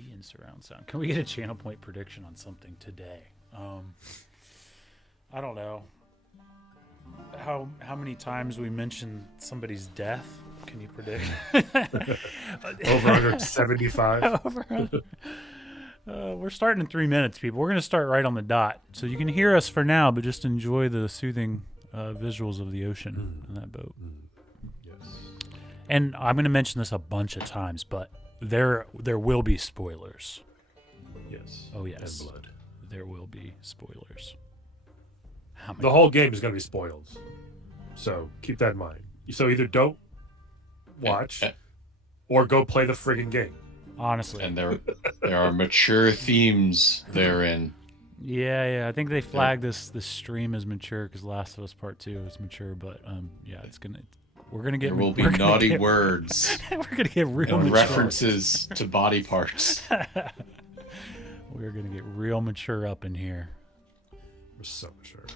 be in surround sound. Can we get a channel point prediction on something today? I don't know. How many times we mentioned somebody's death? Can you predict? Over under 75. We're starting in 3 minutes, people. We're going to start right on the dot. So you can hear us for now, but just enjoy the soothing visuals of the ocean in that boat. Yes. And I'm going to mention this a bunch of times, but there will be spoilers. Yes. Oh, yes. And blood. There will be spoilers. The whole game is going to be spoiled. So keep that in mind. So either don't watch or go play the friggin' game. Honestly. And there are mature themes therein. Yeah. I think they flagged this stream as mature because Last of Us Part 2 is mature, but we're gonna get. There will be naughty words. We're gonna get real and mature. references to body parts. We're gonna get real mature up in here. We're so mature.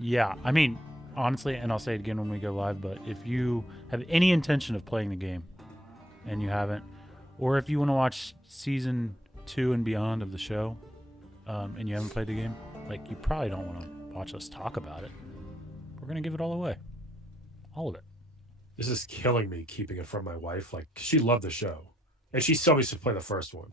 Yeah. I mean, honestly, and I'll say it again when we go live, but if you have any intention of playing the game and you haven't, or if you want to watch season 2 and beyond of the show, and you haven't played the game, like, you probably don't want to watch us talk about it. We're gonna give it all away. All of it. This is killing me, keeping it from my wife. Like, she loved the show, and she still used to play the first one.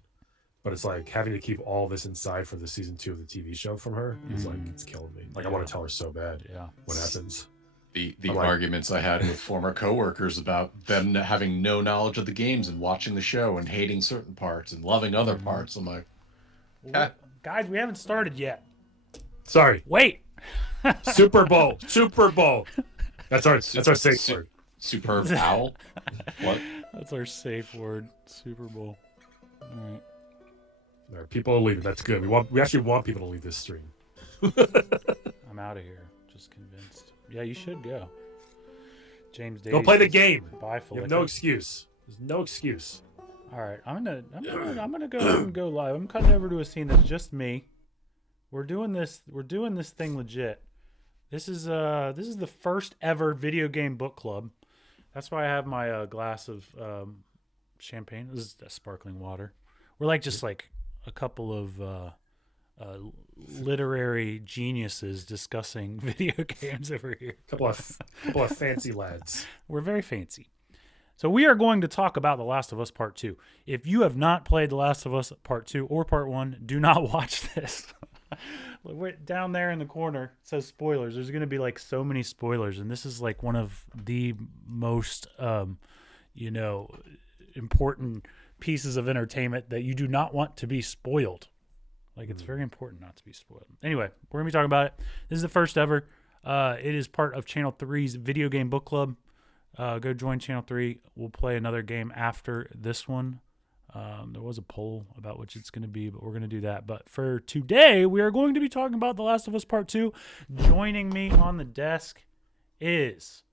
But it's like having to keep all this inside for the season 2 of the TV show from her. It's like, it's killing me. Like, I want to tell her so bad. Yeah. What happens? The arguments I had with former coworkers about them having no knowledge of the games and watching the show and hating certain parts and loving other parts. I'm like, guys, we haven't started yet. Sorry. Wait. Super Bowl. That's our safe word. Superb owl. What? That's our safe word. Super Bowl. All right. All right, people are leaving. That's good. We actually want people to leave this stream. I'm out of here. Just convinced. Yeah, you should go. James Davies. Go play the game. Bye, You have no excuse. There's no excuse. All right, I'm gonna go ahead and go live. I'm cutting over to a scene that's just me. We're doing this thing legit. This is the first ever video game book club. That's why I have my glass of champagne. This is sparkling water. We're like just like a couple of literary geniuses discussing video games over here. Couple of fancy lads. We're very fancy. So we are going to talk about The Last of Us Part 2. If you have not played The Last of Us Part 2 or Part 1, do not watch this. Down there in the corner, it says spoilers. There's going to be like so many spoilers, and this is like one of the most, important pieces of entertainment that you do not want to be spoiled. Like, it's very important not to be spoiled. Anyway, we're going to be talking about it. This is the first ever. It is part of Channel 3's Video Game Book Club. Go join Channel 3. We'll play another game after this one. There was a poll about which it's going to be, but we're going to do that. But for today, we are going to be talking about The Last of Us Part 2. Joining me on the desk is,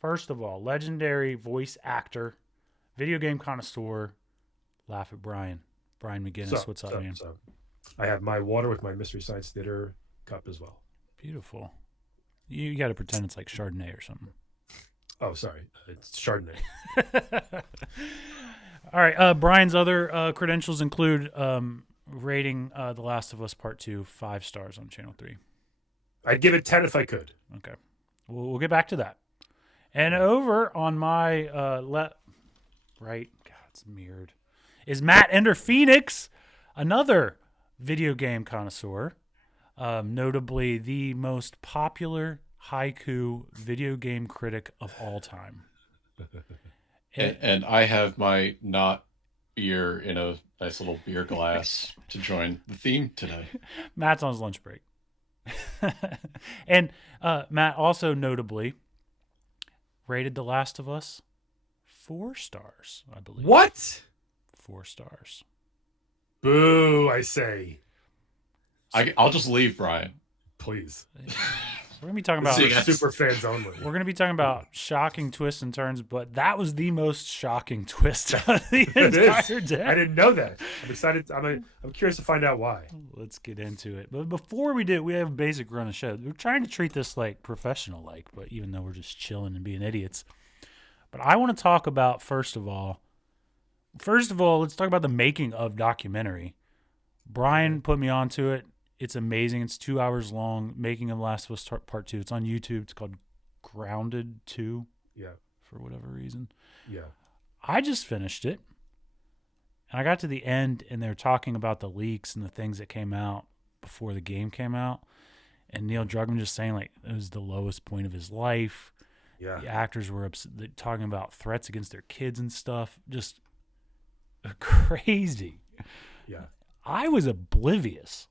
first of all, legendary voice actor, video game connoisseur, laugh at Brian McGuinness. What's up, man? I have my water with my Mystery Science Theater cup as well. Beautiful. You got to pretend it's like Chardonnay or something. Oh, sorry. It's Chardonnay. All right. Brian's other credentials include rating The Last of Us Part 2 5 stars on Channel 3. I'd give it 10 if I could. Okay. We'll get back to that. And over on my right, God, it's mirrored, is Matt EnderPhoenix, another video game connoisseur, notably the most popular haiku video game critic of all time. And I have my not beer in a nice little beer glass to join the theme today. Matt's on his lunch break. And Matt also notably rated The Last of Us 4 stars, I believe. What? 4 stars. Boo, I say. I'll just leave, Brian. Please. We're going to be talking about super fans only. We're going to be talking about shocking twists and turns, but that was the most shocking twist of the entire day. I didn't know that. I'm excited. I'm curious to find out why. Let's get into it. But before we do, we have a basic run of show. We're trying to treat this like professional, but even though we're just chilling and being idiots. But I want to talk about, first of all, First of all, let's talk about the making of documentary. Brian put me onto it. It's amazing. It's 2 hours long. Making of Last of Us Part 2. It's on YouTube. It's called Grounded 2 Yeah. for whatever reason. Yeah. I just finished it. And I got to the end, and they were talking about the leaks and the things that came out before the game came out. And Neil Druckmann just saying, like, it was the lowest point of his life. Yeah. The actors were talking about threats against their kids and stuff. Just crazy. Yeah. I was oblivious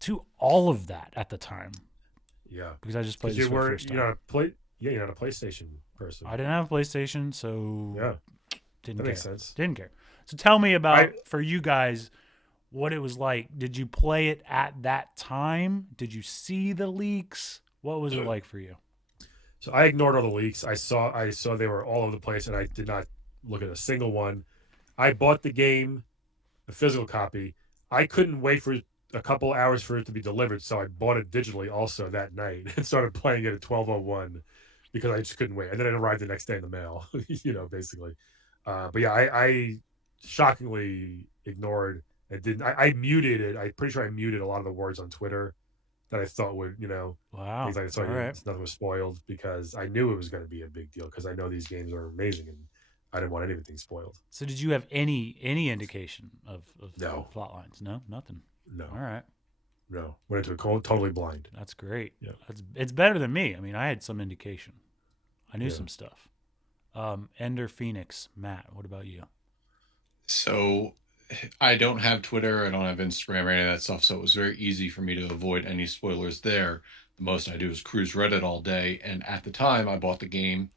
to all of that at the time Yeah. because I just played this for the first time. You're not a PlayStation person. I didn't have a PlayStation, so That makes sense. Didn't care. So tell me about, for you guys, what it was like. Did you play it at that time? Did you see the leaks? What was it like for you? So I ignored all the leaks. I saw they were all over the place, and I did not look at a single one. I bought the game, the physical copy. I couldn't wait for a couple hours for it to be delivered, so I bought it digitally also that night and started playing it at 12:01 because I just couldn't wait. And then it arrived the next day in the mail, basically. But yeah, I shockingly ignored and didn't. I muted it. I'm pretty sure I muted a lot of the words on Twitter that I thought would, Wow. things like so All right. nothing was spoiled because I knew it was going to be a big deal because I know these games are amazing and I didn't want anything spoiled. So did you have any indication of No. plot lines? No, nothing. No. All right. No. Went into it totally blind. That's great. Yeah. It's better than me. I mean, I had some indication. I knew Yeah. some stuff. EnderPhoenix, Matt, what about you? So I don't have Twitter. I don't have Instagram or any of that stuff. So it was very easy for me to avoid any spoilers there. The most I do is cruise Reddit all day. And at the time I bought the game,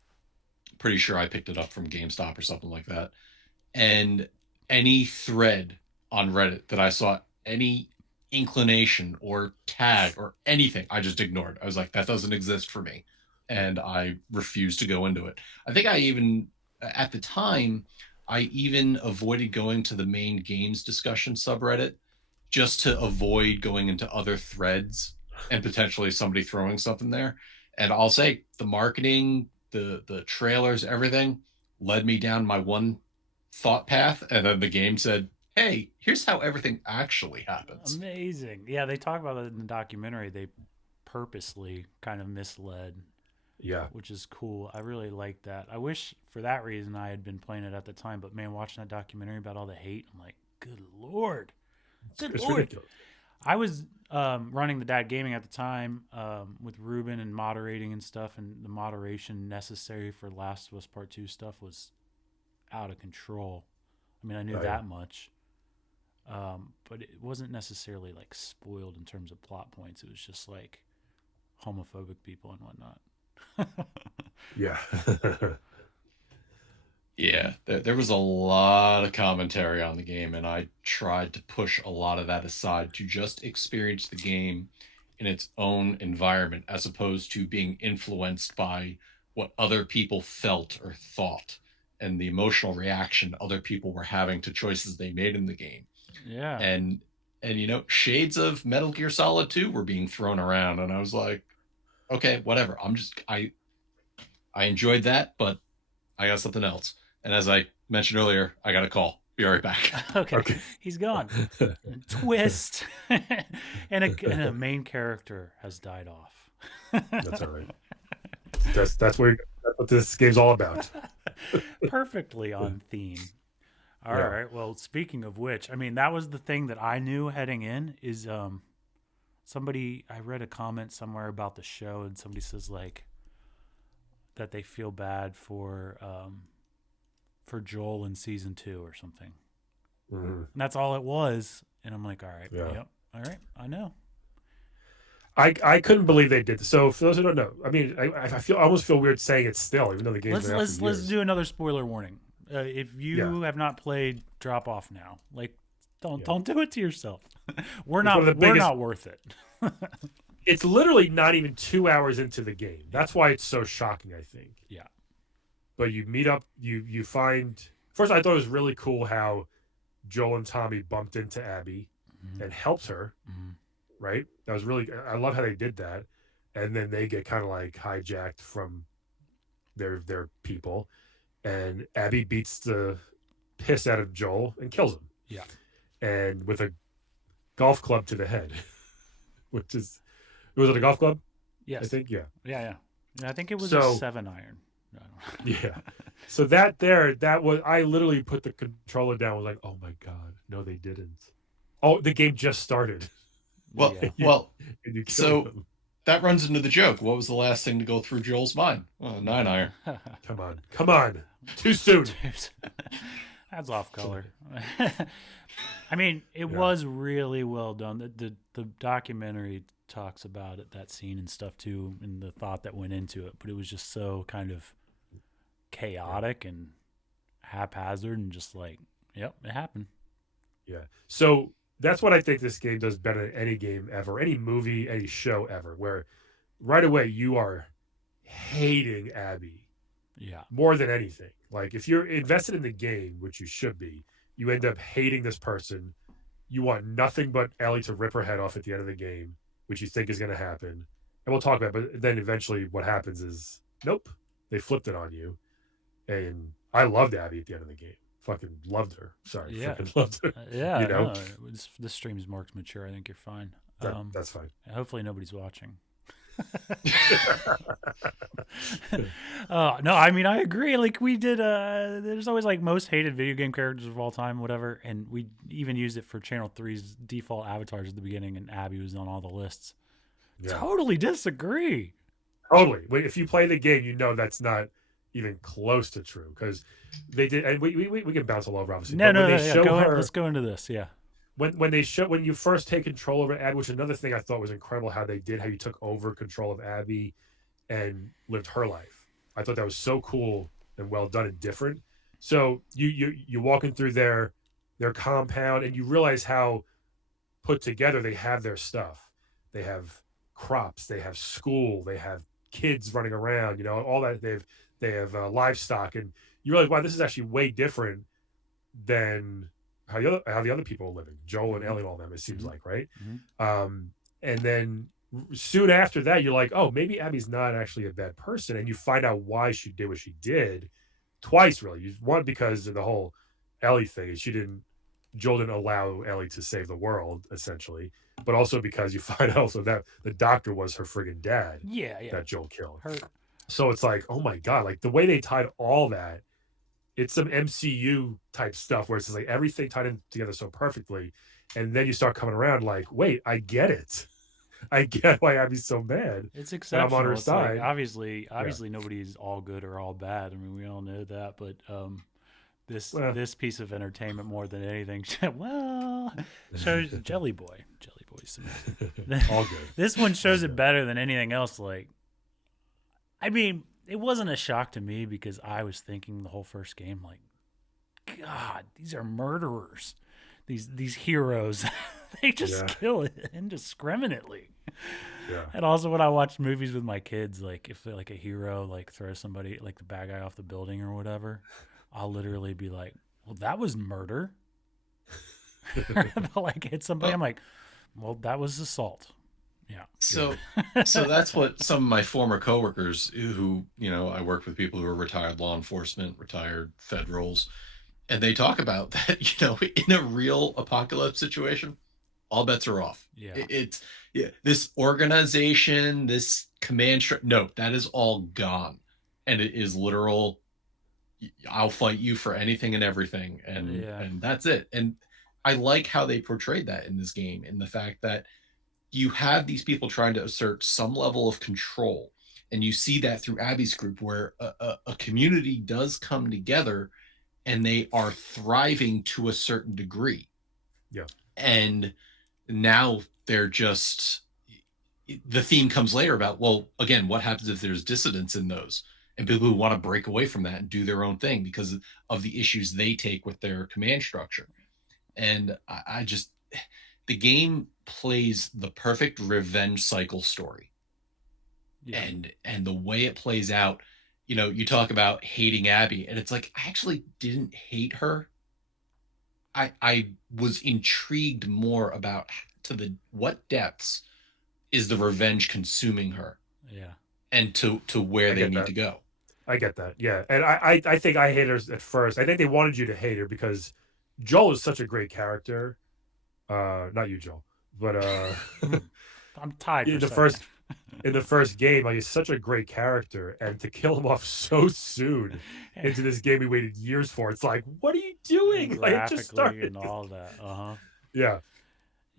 pretty sure I picked it up from GameStop or something like that. And any thread on Reddit that I saw any inclination or tag or anything, I just ignored. I was like, that doesn't exist for me. And I refused to go into it. I think at the time, I even avoided going to the main games discussion subreddit just to avoid going into other threads and potentially somebody throwing something there. And I'll say the marketing, the trailers, everything led me down my one thought path. And then the game said, hey, here's how everything actually happens. Amazing. Yeah, they talk about it in the documentary. They purposely kind of misled. Yeah. Which is cool. I really like that. I wish for that reason I had been playing it at the time, but man, watching that documentary about all the hate, I'm like, good Lord. It's ridiculous. I was running the Dad Gaming at the time with Ruben and moderating and stuff, and the moderation necessary for Last of Us Part 2 stuff was out of control. I mean, I knew that much. But it wasn't necessarily like spoiled in terms of plot points. It was just like homophobic people and whatnot. Yeah. Yeah, there was a lot of commentary on the game, and I tried to push a lot of that aside to just experience the game in its own environment as opposed to being influenced by what other people felt or thought and the emotional reaction other people were having to choices they made in the game. Yeah. And shades of Metal Gear Solid 2 were being thrown around, and I was like, okay, whatever. I enjoyed that, but I got something else. And as I mentioned earlier, I got a call. Be right back. Okay. He's gone. Twist. and a main character has died off. That's all right. That's what this game's all about. Perfectly on theme. All right. Well, speaking of which, I mean, that was the thing that I knew heading in is I read a comment somewhere about the show, and somebody says like that they feel bad for Joel in season 2 or something. Mm-hmm. And that's all it was. And I'm like, all right, yep, all right, I know. I couldn't believe they did this. So for those who don't know, I mean, I almost feel weird saying it still, even though the game's been out for years. Let's do another spoiler warning. If you have not played, drop off now. Like, don't do it to yourself. We're not worth it. It's literally not even 2 hours into the game. That's why it's so shocking, I think. Yeah. But you meet up, you find. First, I thought it was really cool how Joel and Tommy bumped into Abby and helped her. Mm-hmm. Right? That was really. I love how they did that, and then they get kind of like hijacked from their people, and Abby beats the piss out of Joel and kills him. Yeah. And with a golf club to the head, which is, was it a golf club? Yes. I think, yeah. Yeah. I think it was So- a 7 iron. I don't know. Yeah. So that was, I literally put the controller down. Was like, oh my god, no, they didn't. Oh, the game just started. Well, Yeah. well, And you So- killed them. that runs into the joke. What was the last thing to go through Joel's mind? Well, 9 iron. Come on, too soon. Dude, that's off color. I mean, it Yeah. was really well done. The documentary talks about it, that scene and stuff too, and the thought that went into it. But it was just so kind of chaotic and haphazard, and just like, yep, it happened. Yeah. So that's what I think this game does better than any game ever, any movie, any show ever, where right away you are hating Abby Yeah, more than anything. Like if you're invested in the game, which you should be, you end up hating this person. You want nothing but Ellie to rip her head off at the end of the game, which you think is going to happen. And we'll talk about it, but then eventually what happens is, nope, they flipped it on you. And I loved Abby at the end of the game. Fucking loved her. Sorry, Yeah. fucking loved her. yeah. You know? No, this stream's marked mature. I think you're fine. That's fine. Hopefully nobody's watching. No, I mean, I agree. Like we did, there's always like most hated video game characters of all time, whatever. And we even used it for Channel 3's default avatars at the beginning, and Abby was on all the lists. Yeah. Totally disagree. Totally. If you play the game, you know that's not even close to true because they did. And we can bounce all over, obviously. No, but no, when no. they Yeah, show go ahead. her, Let's go into this. Yeah. when you first take control over Abby, which is another thing I thought was incredible how you took over control of Abby and lived her life. I thought that was so cool and well done and different. So you're walking through their compound and you realize how put together they have their stuff. They have crops, they have school, they have kids running around, you know, all that. They have livestock, and you realize, wow, this is actually way different than how the other people are living. Joel and Ellie and all them, it seems Mhm. like, right? Mhm. And then soon after that, you're like, oh, maybe Abby's not actually a bad person, and you find out why she did what she did twice, really. One, because of the whole Ellie thing, and Joel didn't allow Ellie to save the world, essentially, but also because you find out also that the doctor was her friggin' dad Yeah. that Joel killed. Her. So it's like, oh my god, like the way they tied all that, it's some MCU type stuff where it's just like everything tied in together so perfectly, and then you start coming around like, wait, I get it. I get why Abby's so mad. It's I'm exceptional. on her It's like, side. obviously, nobody's all good or all bad. I mean, we all know that. But Well. this piece of entertainment, more than anything, well, shows Jelly Boy's amazing. All good. This one shows All it good. better than anything else. Like, I mean, it wasn't a shock to me because I was thinking the whole first game, like, God, these are murderers. These heroes, they just Yeah. kill it indiscriminately. Yeah. And also when I watch movies with my kids, like if like a hero like throws somebody like the bad guy off the building or whatever, I'll literally be like, well, that was murder. They'll like hit somebody. I'm like, well, that was assault. Yeah. So that's what some of my former coworkers who, I work with people who are retired law enforcement, retired federals, and they talk about that, in a real apocalypse situation, all bets are off. Yeah. It's this organization, this command, no, that is all gone. And it is literal, I'll fight you for anything and everything. And that's it. And I like how they portrayed that in this game, in the fact that you have these people trying to assert some level of control. And you see that through Abby's group, where a community does come together and they are thriving to a certain degree. Yeah. And now they're just, the theme comes later about, well, again, what happens if there's dissidents in those and people who want to break away from that and do their own thing because of the issues they take with their command structure. And I just, the game plays the perfect revenge cycle story. Yeah. And the way it plays out, you talk about hating Abby, and it's like, I actually didn't hate her. I was intrigued more about what depths is the revenge consuming her, Yeah. and to where I they get need that. to go. I get that. Yeah, and I think I hated her at first. I think they wanted you to hate her because Joel is such a great character. Not you, Joel, but I'm tied in for the second. first in the first game, like he's such a great character, and to kill him off so soon into this game we waited years for, it's like, what are you doing? Like it just Graphically started. and all that. Yeah,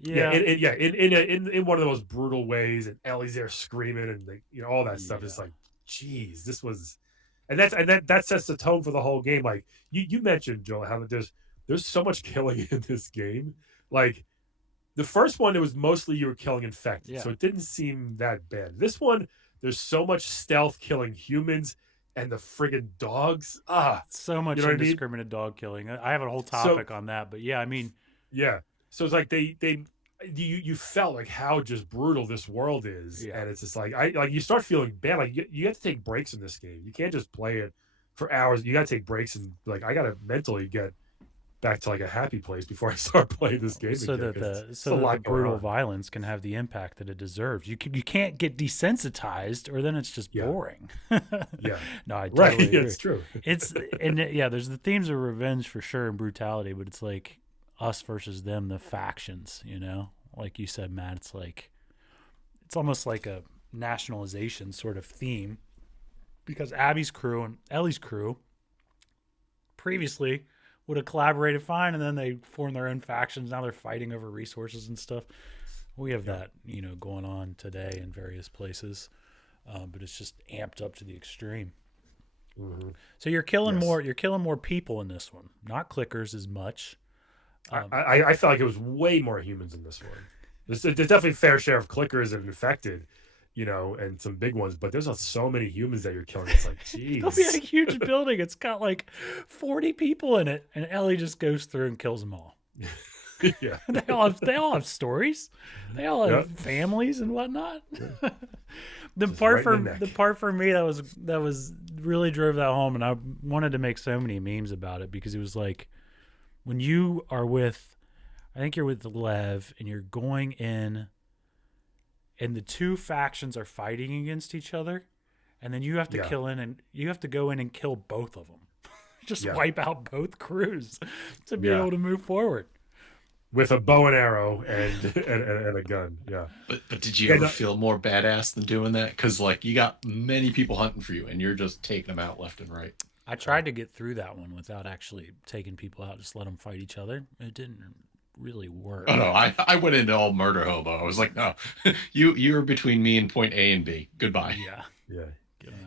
yeah, Yeah. in one of the most brutal ways, and Ellie's there screaming, and all that stuff. It's Yeah. like, geez, this was, and that sets the tone for the whole game. Like you mentioned, Joel, how there's so much killing in this game. Like the first one, it was mostly you were killing infected, Yeah. so it didn't seem that bad. This one, there's so much stealth killing humans and the friggin' dogs. So much you know what I mean? indiscriminate dog killing. I have a whole So topic on that, but yeah, I mean, yeah, so it's like you felt like how just brutal this world is, Yeah. and it's just like you start feeling bad. Like you have to take breaks in this game. You can't just play it for hours. You got to take breaks and like I got to mentally get back to like a happy place before I start playing this game so again. that 'Cause the it's so a that the lot going brutal on. violence can have the impact that it deserves. You can't get desensitized, or then it's just Yeah. boring. Yeah. No, I Right. totally Yeah, agree. it's true. Yeah, there's the themes of revenge for sure and brutality, but it's like us versus them, the factions. Like you said, Matt. It's almost like a nationalization sort of theme, because Abby's crew and Ellie's crew previously would have collaborated fine, and then they formed their own factions. Now they're fighting over resources and stuff. We have that, going on today in various places, but it's just amped up to the extreme. Mm-hmm. So you're killing Yes. more. You're killing more people in this one, not clickers as much. I felt like it was way more humans in this one. There's definitely a fair share of clickers and infected, and some big ones, but there's so many humans that you're killing. It's like, There'll be a geez. huge building. It's got like 40 people in it, and Ellie just goes through and kills them all. Yeah. They all have stories. They all have families and whatnot. The Just part right for in the neck. the part for me that was really drove that home, and I wanted to make so many memes about it, because it was like when you are with, I think you're with Lev, and you're going in, and the two factions are fighting against each other, and then you have to you have to go in and kill both of them. Just wipe out both crews to be able to move forward. With a bow and arrow and a gun. Yeah. But did you ever feel more badass than doing that? Because like you got many people hunting for you, and you're just taking them out left and right. I tried to get through that one without actually taking people out, just let them fight each other. It didn't really work. Oh no, I went into all murder hobo. I was like, no, you're between me and point A and B. Goodbye. Yeah. Yeah.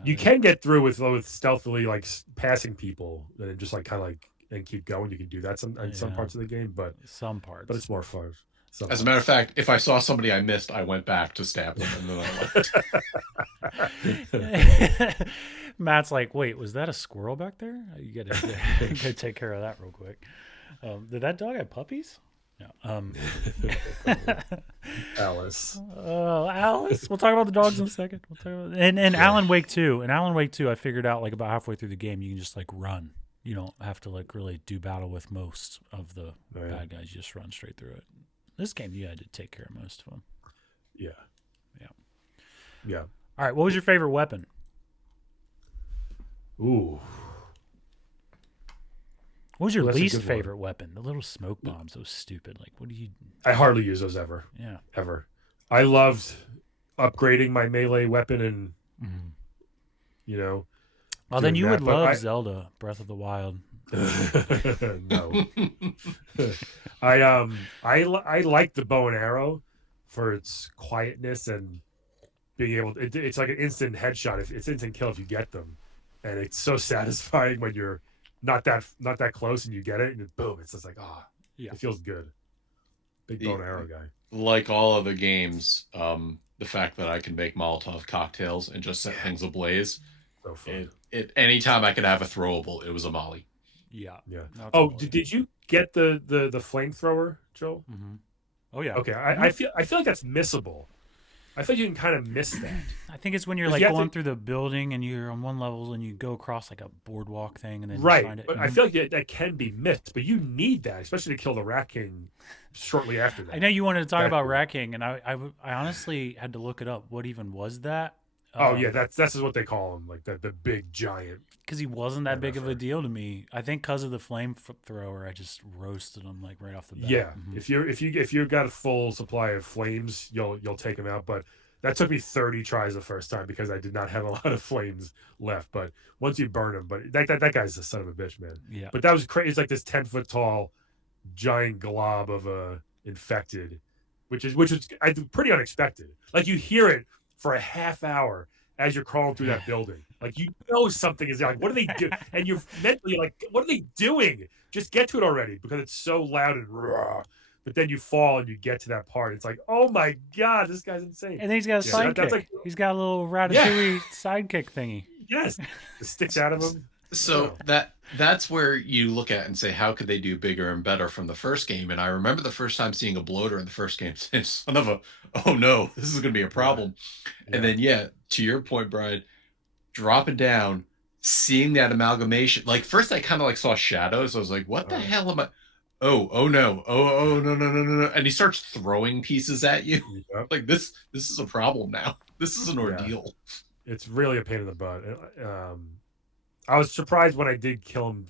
You can get through with stealthily like passing people and just like kind of like and keep going. You can do that in some parts of the game, but some parts. But it's more fun. As a matter of fact, if I saw somebody I missed, I went back to stab them, and then I left. Matt's like, wait, was that a squirrel back there? You gotta go take care of that real quick. Did that dog have puppies? No. Alice. Oh, Alice. We'll talk about the dogs in a second. We'll talk about and Alan Wake 2. In Alan Wake 2, I figured out like about halfway through the game, you can just like run. You don't have to like really do battle with most of the bad guys. You just run straight through it. This game, you had to take care of most of them. Yeah. All right. What was your favorite weapon? Ooh. What was your That's a least good one. favorite weapon? The little smoke bombs. So stupid. Like, what do you? I hardly use those ever. Yeah. Ever. I loved upgrading my melee weapon and Well, then you that, would but love Zelda Breath of the Wild. no. I like the bow and arrow for its quietness and being able to, it's like an instant headshot. It's instant kill if you get them, and it's so satisfying when you're not that close and you get it and boom, it's just like it feels good. Big bow and arrow guy. Like all other games, the fact that I can make Molotov cocktails and just set things ablaze. So fun. Anytime I could have a throwable, it was a Molly. Yeah. Oh, did you get the flamethrower, Joel? Mm-hmm. Oh yeah. Okay, I feel like that's missable. I feel you can kind of miss that. I think it's when you're like going through the building and you're on one level and you go across like a boardwalk thing and then you find it. But I feel like that can be missed. But you need that, especially to kill the Rat King shortly after that. I know you wanted to talk about Rat King, and I honestly had to look it up. What even was that? Oh yeah, that's what they call him, like the big giant. Because he wasn't that big of a MFer. deal to me. I think because of the flamethrower, I just roasted him like right off the bat. Yeah, if you got a full supply of flames, you'll take him out. But that took me 30 tries the first time because I did not have a lot of flames left. But once you burn him, but that guy's a son of a bitch, man. Yeah. But that was crazy. It's like this 10-foot tall giant glob of a infected, which is pretty unexpected. Like you hear it for a half hour as you're crawling through that building. Like you know something is like, what are they doing? And you're mentally like, what are they doing? Just get to it already because it's so loud and raw. But then you fall and you get to that part. It's like, oh my god, this guy's insane. And then he's got a sidekick. Like, he's got a little Ratatouille sidekick thingy. Yes, it sticks out of him. So that's where you look at and say, how could they do bigger and better from the first game? And I remember the first time seeing a bloater in the first game, saying, son of a, oh no, this is going to be a problem. And then, to your point, Brian, dropping down, seeing that amalgamation. Like first I kind of like saw shadows. I was like, what the hell am I? Oh no. Oh, no. And he starts throwing pieces at you. Yep. Like this is a problem now. This is an ordeal. It's really a pain in the butt. I was surprised when I did kill him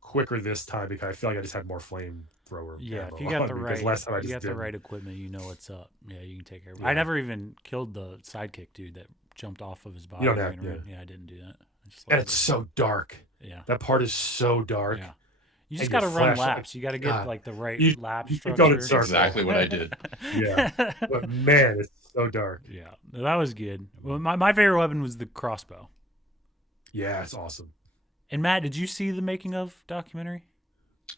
quicker this time because I feel like I just had more flamethrower. Yeah, ammo if you got on the me, right, last time I you just got the didn't. right equipment, you know what's up. Yeah, you can take care of it. Yeah. I never even killed the sidekick dude that jumped off of his body. You don't have- Yeah, I didn't do that. I just And it's so dark. yeah, That part is so dark. yeah. You just And got to your run flashlight- laps. You got to get God. like the right You- lap you structure. go in circles. Exactly what I did. Yeah. But man, it's so dark. Yeah, that was good. Well, my favorite weapon was the crossbow. Yeah, it's awesome. And Matt, did you see the making of documentary?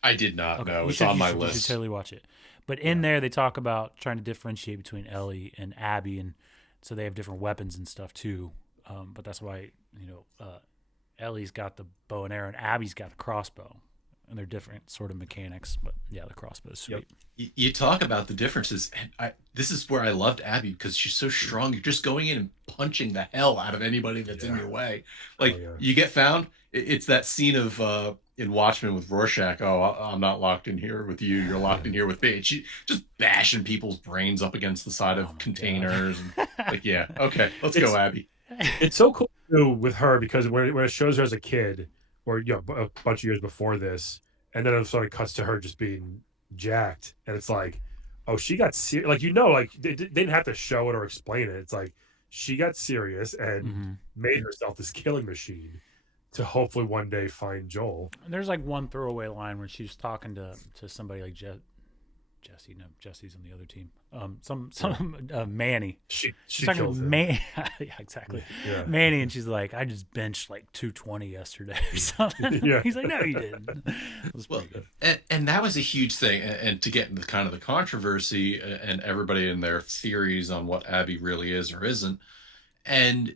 I did not know. You It's should- on my you list. should totally watch it. But in there, they talk about trying to differentiate between Ellie and Abby, and so they have different weapons and stuff too. But that's why Ellie's got the bow and arrow, and Abby's got the crossbow, and they're different sort of mechanics. But yeah, the crossbow's sweet. You talk about the differences. And this is where I loved Abby because she's so strong. You're just going in and punching the hell out of anybody that's in your way. Like you get found. It's that scene of in Watchmen with Rorschach. Oh, I'm not locked in here with you. You're locked in here with me. And she just bashing people's brains up against the side of containers. And, like, yeah, okay, let's go, Abby. It's so cool too with her because when it shows her as a kid or a bunch of years before this, and then it sort of cuts to her just being jacked, and it's like, oh, she got serious. Like like they didn't have to show it or explain it. It's like she got serious and made herself this killing machine to hopefully one day find Joel. There's like one throwaway line where she's talking to somebody like Jesse. No, Jesse's on the other team. Manny. She talking kills to him. yeah, exactly. Yeah. Manny, and she's like, I just benched like 220 yesterday or something. Yeah. He's like, no, you didn't. It was Well, pretty good. and that was a huge thing. And to get into kind of the controversy and everybody in their theories on what Abby really is or isn't. And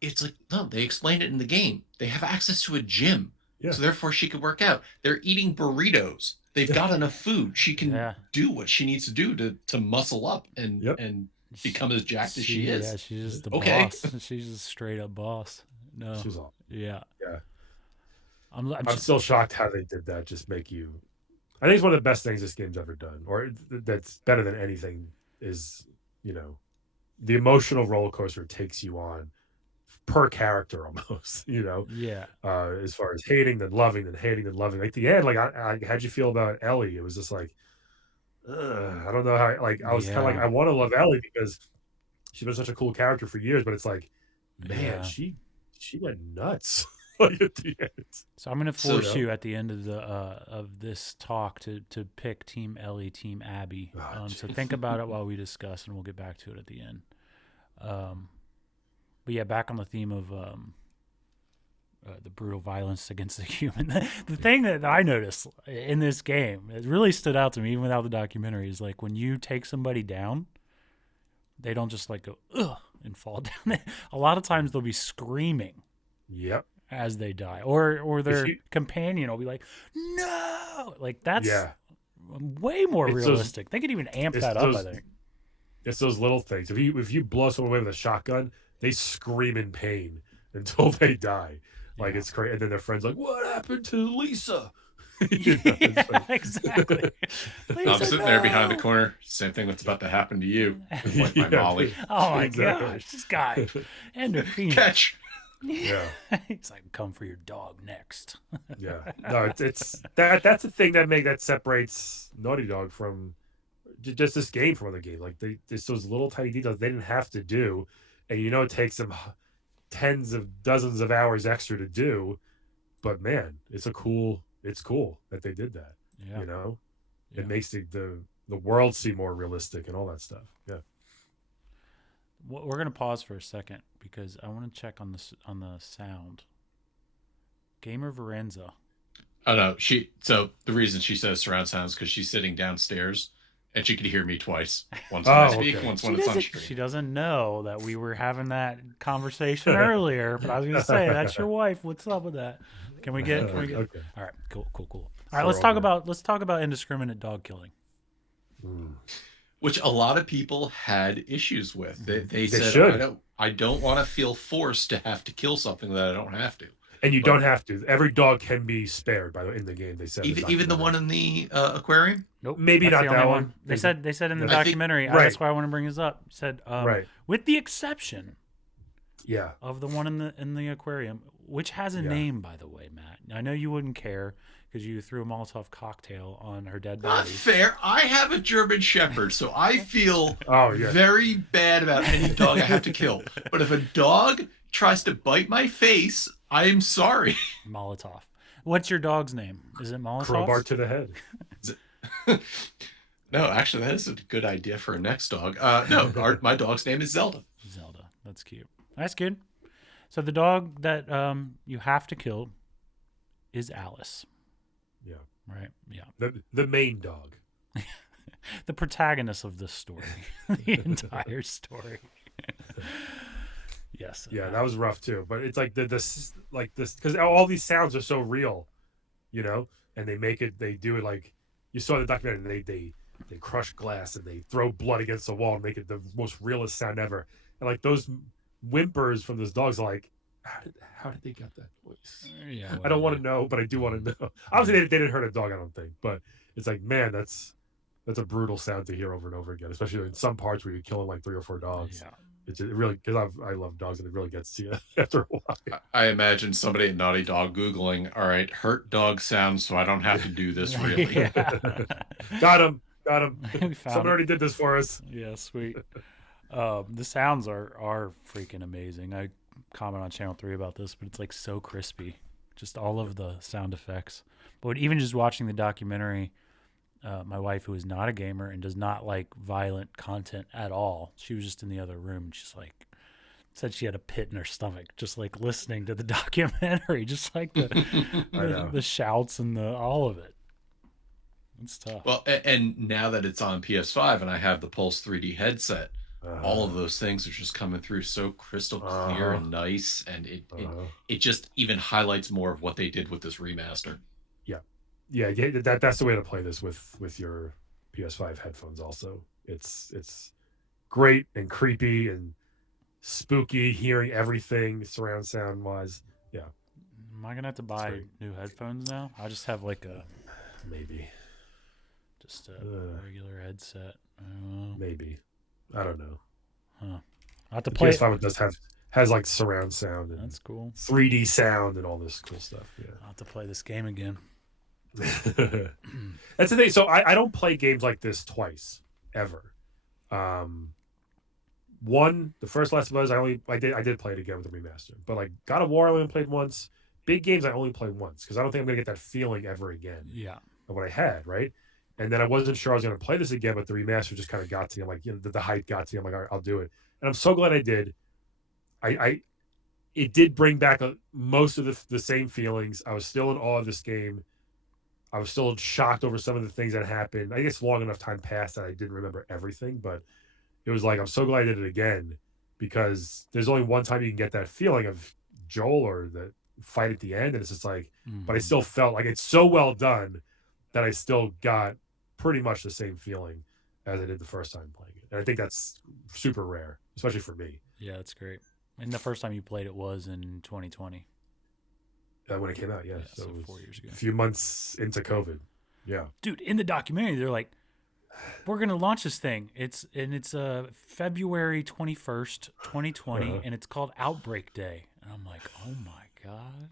it's like, no, they explained it in the game. They have access to a gym. Yeah. So therefore she could work out. They're eating burritos. They've got enough food. She can do what she needs to do to muscle up and become as jacked as she is. Yeah, she's just the boss. She's just straight up boss. No. She's all. Yeah. Yeah. I'm still shocked how they did that. Just make you. I think it's one of the best things this game's ever done, or that's better than anything. Is the emotional roller coaster it takes you on per character almost. Yeah. As far as hating then loving then hating then loving. Like the end, like how'd you feel about Ellie? It was just like, I don't know how. Like I was kind of like I want to love Ellie because she's been such a cool character for years, but it's like, man, she went nuts. Like at the end. So I'm gonna force you at the end of the of this talk to pick Team Ellie, Team Abby. So think about it while we discuss, and we'll get back to it at the end. But yeah, back on the theme of the brutal violence against the human. The thing that I noticed in this game, it really stood out to me, even without the documentary, is like when you take somebody down, they don't just like go ugh and fall down. A lot of times they'll be screaming. Yep. As they die, or their companion will be like, "No!" Like that's way more realistic. They could even amp that up. I think it's those little things. If you blow someone away with a shotgun, they scream in pain until they die. Like it's crazy. And then their friends like, "What happened to Lisa?" It's like- exactly. Please, I'm sitting there behind the no. corner. Same thing that's about to happen to you. Like my Yeah, Molly. Oh my Exactly. gosh, this guy, EnderPhoenix. Catch. Yeah. He's like, come for your dog next. Yeah, no, it's that's the thing that separates Naughty Dog from just this game from other games. Like just those little tiny details they didn't have to do, and it takes them tens of dozens of hours extra to do. But man, it's cool that they did that. Yeah. Yeah. It makes the world seem more realistic and all that stuff. Yeah. We're gonna pause for a second because I want to check on the sound. Gamer Verenza. Oh no, so the reason she says surround sound is because she's sitting downstairs and she could hear me twice. Once when I speak, okay. once when it's on She stream. doesn't know that we were having that conversation earlier, but I was gonna say that's your wife. What's up with that? Can we get? Okay. All right, cool. All right, let's talk about indiscriminate dog killing. Mm. Which a lot of people had issues with. They said, should. I don't want to feel forced to have to kill something that I don't have to. And you don't have to. Every dog can be spared in the game. They said Even the one in the aquarium. Nope. Maybe that's not the that only one. They said in the I think- documentary. right. That's why I want to bring this up. Said right. with the exception Yeah. of the one in the aquarium, which has a Yeah. name, by the way, Matt. I know you wouldn't care because you threw a Molotov cocktail on her dead Not body. fair. I have a German Shepherd, so I feel Oh yeah. very bad about any dog I have to kill. But if a dog tries to bite my face, I am sorry. Molotov. What's your dog's name? Is it Molotov? Crowbar to the head. No, actually, that is a good idea for a next dog. No, my dog's name is Zelda. Zelda. That's cute. That's good. So the dog that you have to kill is Alice. Yeah. Right? Yeah. The main dog. The protagonist of this story. The entire story. Yes. Yeah, that was rough too. But it's like this because all these sounds are so real, and they do it like you saw in the documentary. They crush glass and they throw blood against the wall and make it the most realist sound ever. And like those whimpers from those dogs are like, how did they get that voice? Yeah. I don't want to know, but I do want to know. Obviously, they didn't hurt a dog, I don't think. But it's like, man, that's a brutal sound to hear over and over again, especially in some parts where you're killing like 3 or 4 dogs. Yeah. It really, because I love dogs and it really gets to you after a while. I imagine somebody at Naughty Dog Googling, all right, hurt dog sounds so I don't have to do this really. Yeah. Got him. We found Someone it. already did this for us. Yeah, sweet. The sounds are freaking amazing. I comment on Channel 3 about this, but it's like so crispy. Just all of the sound effects. But even just watching the documentary, my wife, who is not a gamer and does not like violent content at all, she was just in the other room and she's like, said she had a pit in her stomach just like listening to the documentary, just like the shouts and all of it. It's tough. Well, and now that it's on PS5 and I have the Pulse 3D headset, all of those things are just coming through so crystal clear and nice, and it just even highlights more of what they did with this remaster. Yeah, that's the way to play this with your PS5 headphones. Also, it's great and creepy and spooky, hearing everything surround sound wise. Yeah. Am I gonna have to buy new headphones now? I just have like Maybe. just a regular headset. I don't know. Maybe. I don't know. Huh. I have to The play. PS5 has like surround sound and That's cool. 3D sound and all this cool stuff. Yeah. I'll have to play this game again. That's the thing. So I don't play games like this twice ever. One, the first Last of Us, I did play it again with the remaster. But like God of War, I only played once. Big games, I only played once because I don't think I'm gonna get that feeling ever again Yeah. of what I had, right? And then I wasn't sure I was gonna play this again, but the remaster just kind of got to me. I'm like, the hype got to me. I'm like, all right, I'll do it. And I'm so glad I did. It did bring back most of the same feelings. I was still in awe of this game. I was still shocked over some of the things that happened. I guess long enough time passed that I didn't remember everything, but it was like, I'm so glad I did it again because there's only one time you can get that feeling of Joel or the fight at the end. And it's just like, but I still felt like it's so well done that I still got pretty much the same feeling as I did the first time playing it. And I think that's super rare, especially for me. Yeah, that's great. And the first time you played it was in 2020. when it came out. Yeah, so it was 4 years ago. a few months into COVID. Yeah, Dude, in the documentary, they're like, we're gonna launch this thing. It's February 21st, 2020, and it's called Outbreak Day. And I'm like, oh my god,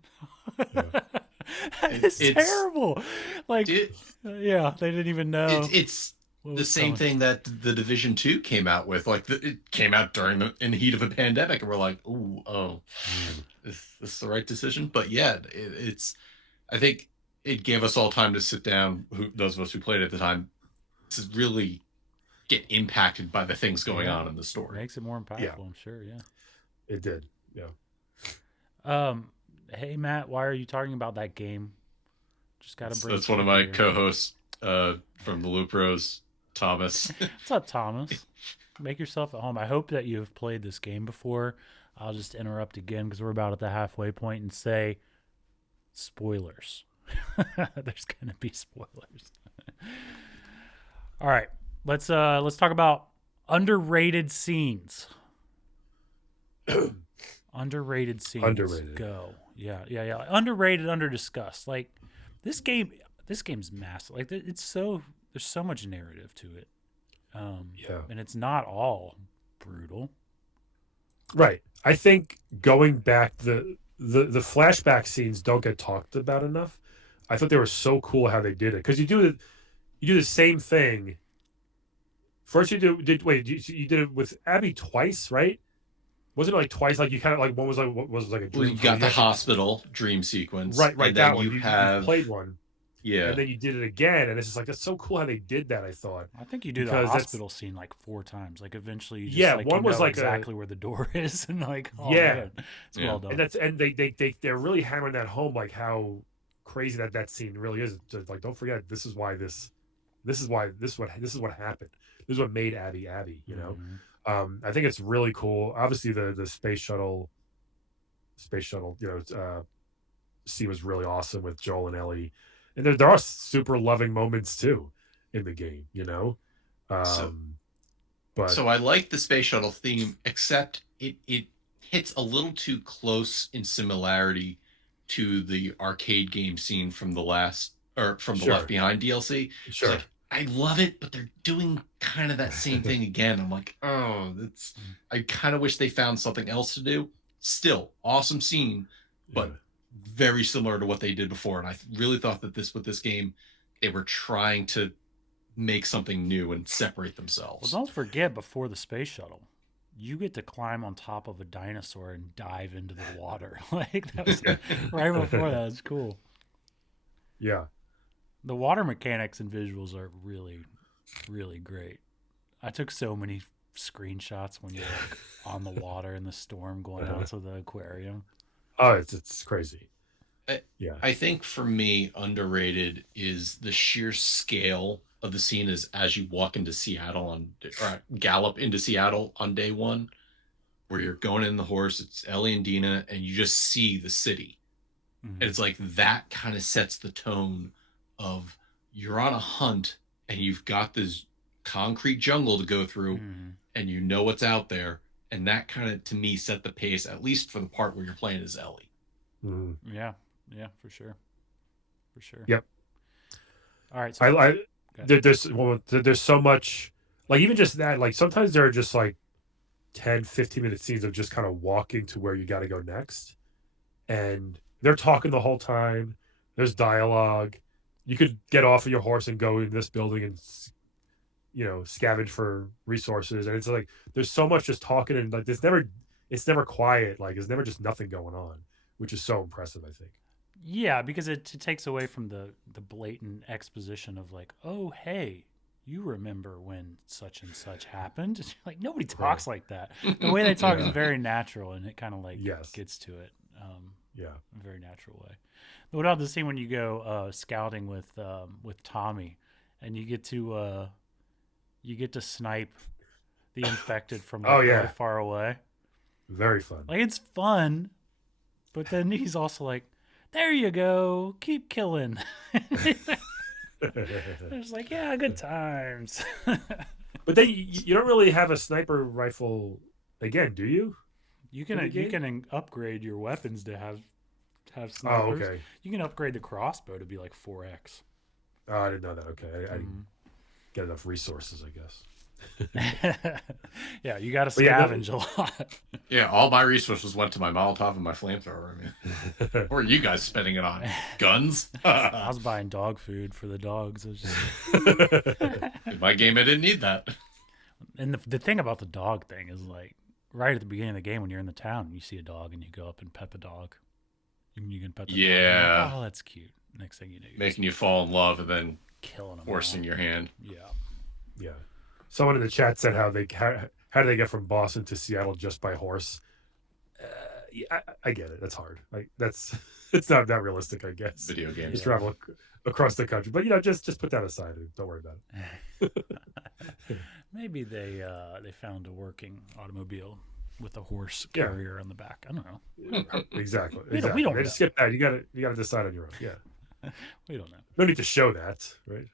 it's terrible. Like, yeah, they didn't even know. It's the same thing that the Division 2 came out with. Like, it came out in the heat of a pandemic, and we're like, is this the right decision? But yeah, I think it gave us all time to sit down, those of us who played at the time, to really get impacted by the things going on in the story. Makes it more impactful, I'm sure. Yeah, it did. Yeah. Hey Matt, why are you talking about that game? Just gotta bring. That's one of my co-hosts from the Loop Bros, Thomas. What's up, Thomas? Make yourself at home. I hope that you have played this game before. I'll just interrupt again because we're about at the halfway point and say spoilers. There's gonna be spoilers. All right, let's talk about underrated scenes. Underrated scenes. Underrated. Go. Yeah. Underrated, underdiscussed. Like this game's massive. Like there's so much narrative to it. And it's not all brutal. Right. I think going back, the flashback scenes don't get talked about enough. I thought they were so cool how they did it, because you do the same thing. First you did it with Abby twice, right? Wasn't it like twice? Like you kind of like one was like a dream. Well, you got the hospital dream sequence, right? And that then one you played one, yeah, and then you did it again, and it's just like that's so cool how they did that. I thought. I think you do the hospital scene like 4 times. Like eventually, you just, like, one was like exactly where the door is, and like man, it's well done. And they're really hammering that home, like how crazy that scene really is. Just like, don't forget, this is what happened. This is what made Abby, you know. I think it's really cool. Obviously, the space shuttle, scene was really awesome with Joel and Ellie, and there are super loving moments too in the game, you know. So I like the space shuttle theme, except it hits a little too close in similarity to the arcade game scene from the Left Behind DLC. Sure. It's like, I love it, but they're doing kind of that same thing again. I'm like, I kind of wish they found something else to do. Still, awesome scene, but very similar to what they did before. And I really thought that with this game, they were trying to make something new and separate themselves. Well, don't forget, before the space shuttle, you get to climb on top of a dinosaur and dive into the water. Like that was right before that. It's cool. Yeah. The water mechanics and visuals are really, really great. I took so many screenshots when you're like on the water in the storm going out to the aquarium. Oh, it's crazy. I think for me, underrated is the sheer scale of the scene as you walk into Seattle or gallop into Seattle on day one, where you're going in the horse. It's Ellie and Dina, and you just see the city. And it's like that kind of sets the tone of you're on a hunt and you've got this concrete jungle to go through and you know what's out there. And that kind of, to me, set the pace, at least for the part where you're playing as Ellie. Yeah, for sure. Yep. All right. So there's so much, like even just that, like sometimes there are just like 10-15 minute scenes of just kind of walking to where you got to go next. And they're talking the whole time. There's dialogue. You could get off of your horse and go in this building and, scavenge for resources. And it's like, there's so much just talking, and like, it's never quiet. Like, there's never just nothing going on, which is so impressive, I think. Yeah, because it takes away from the blatant exposition of like, oh, hey, you remember when such and such happened? Like, nobody talks like that. The way they talk is very natural, and it kind of like gets to it. In a very natural way. What about the scene when you go scouting with Tommy, and you get to snipe the infected from really far away? Very fun. Like, it's fun, but then he's also like, there you go, keep killing. It's like, yeah, good times. But then you don't really have a sniper rifle again, do you? You can upgrade your weapons to have have Oh, snipers. okay. You can upgrade the crossbow to be like 4x. Oh, I didn't know that. Okay, I didn't get enough resources, I guess. Yeah, you got to But yeah, scavenge a lot. Yeah, all my resources went to my Molotov and my flamethrower. I mean, what are you guys spending it on? Guns? I was buying dog food for the dogs. It was just... In my game, I didn't need that. And the thing about the dog thing is like right at the beginning of the game when you're in the town, you see a dog and you go up and pet the dog. You can pet the dog. And you're like, oh, that's cute. Next thing you know, you're Making you fall in love and then killing them. forcing your hand. Yeah. Yeah. Someone in the chat said how do they get from Boston to Seattle just by horse? Yeah, I get it. That's hard. Like it's not that realistic, I guess. Video games. Just travel across the country, but just put that aside. Don't worry about it. Maybe they found a working automobile with a horse carrier on the back. I don't know. Exactly. We don't They know. just skip that. You gotta decide on your own. Yeah. We don't know. No need to show that, right?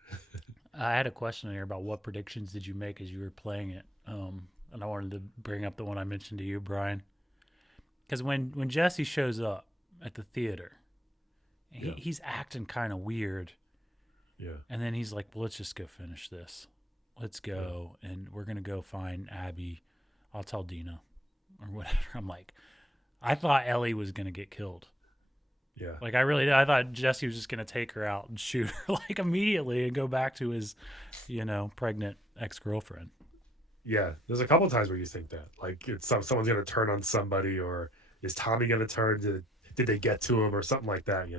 I had a question here about what predictions did you make as you were playing it, and I wanted to bring up the one I mentioned to you, Brian, because when Jesse shows up at the theater, he's acting kind of weird, and then he's like, "Well, let's just go finish this. Let's go, and we're gonna go find Abby. I'll tell Dina, or whatever." I'm like, I thought Ellie was gonna get killed. Yeah. Like I really did. I thought Jesse was just gonna take her out and shoot her like immediately and go back to his, pregnant ex-girlfriend. Yeah. There's a couple of times where you think that, like, someone's gonna turn on somebody, or is Tommy gonna turn? Did they get to him or something like that?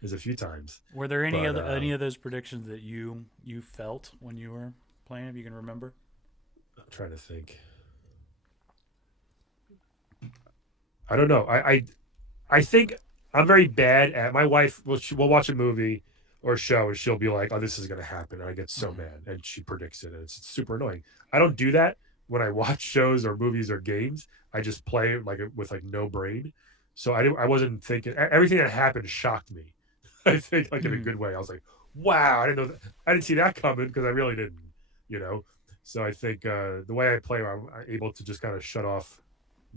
There's a few times. Were there any of those predictions that you felt when you were playing? If you can remember. I'm trying to think. I don't know. I think I'm very bad at. My wife will watch a movie or show and she'll be like, "Oh, this is gonna happen," and I get so mad, and she predicts it, and it's super annoying. I don't do that when I watch shows or movies or games. I just play it with no brain. So I wasn't thinking. Everything that happened shocked me. I think in a good way. I was like, "Wow, I didn't know. I didn't see that coming," because I really didn't. So I think the way I play, I'm able to just kind of shut off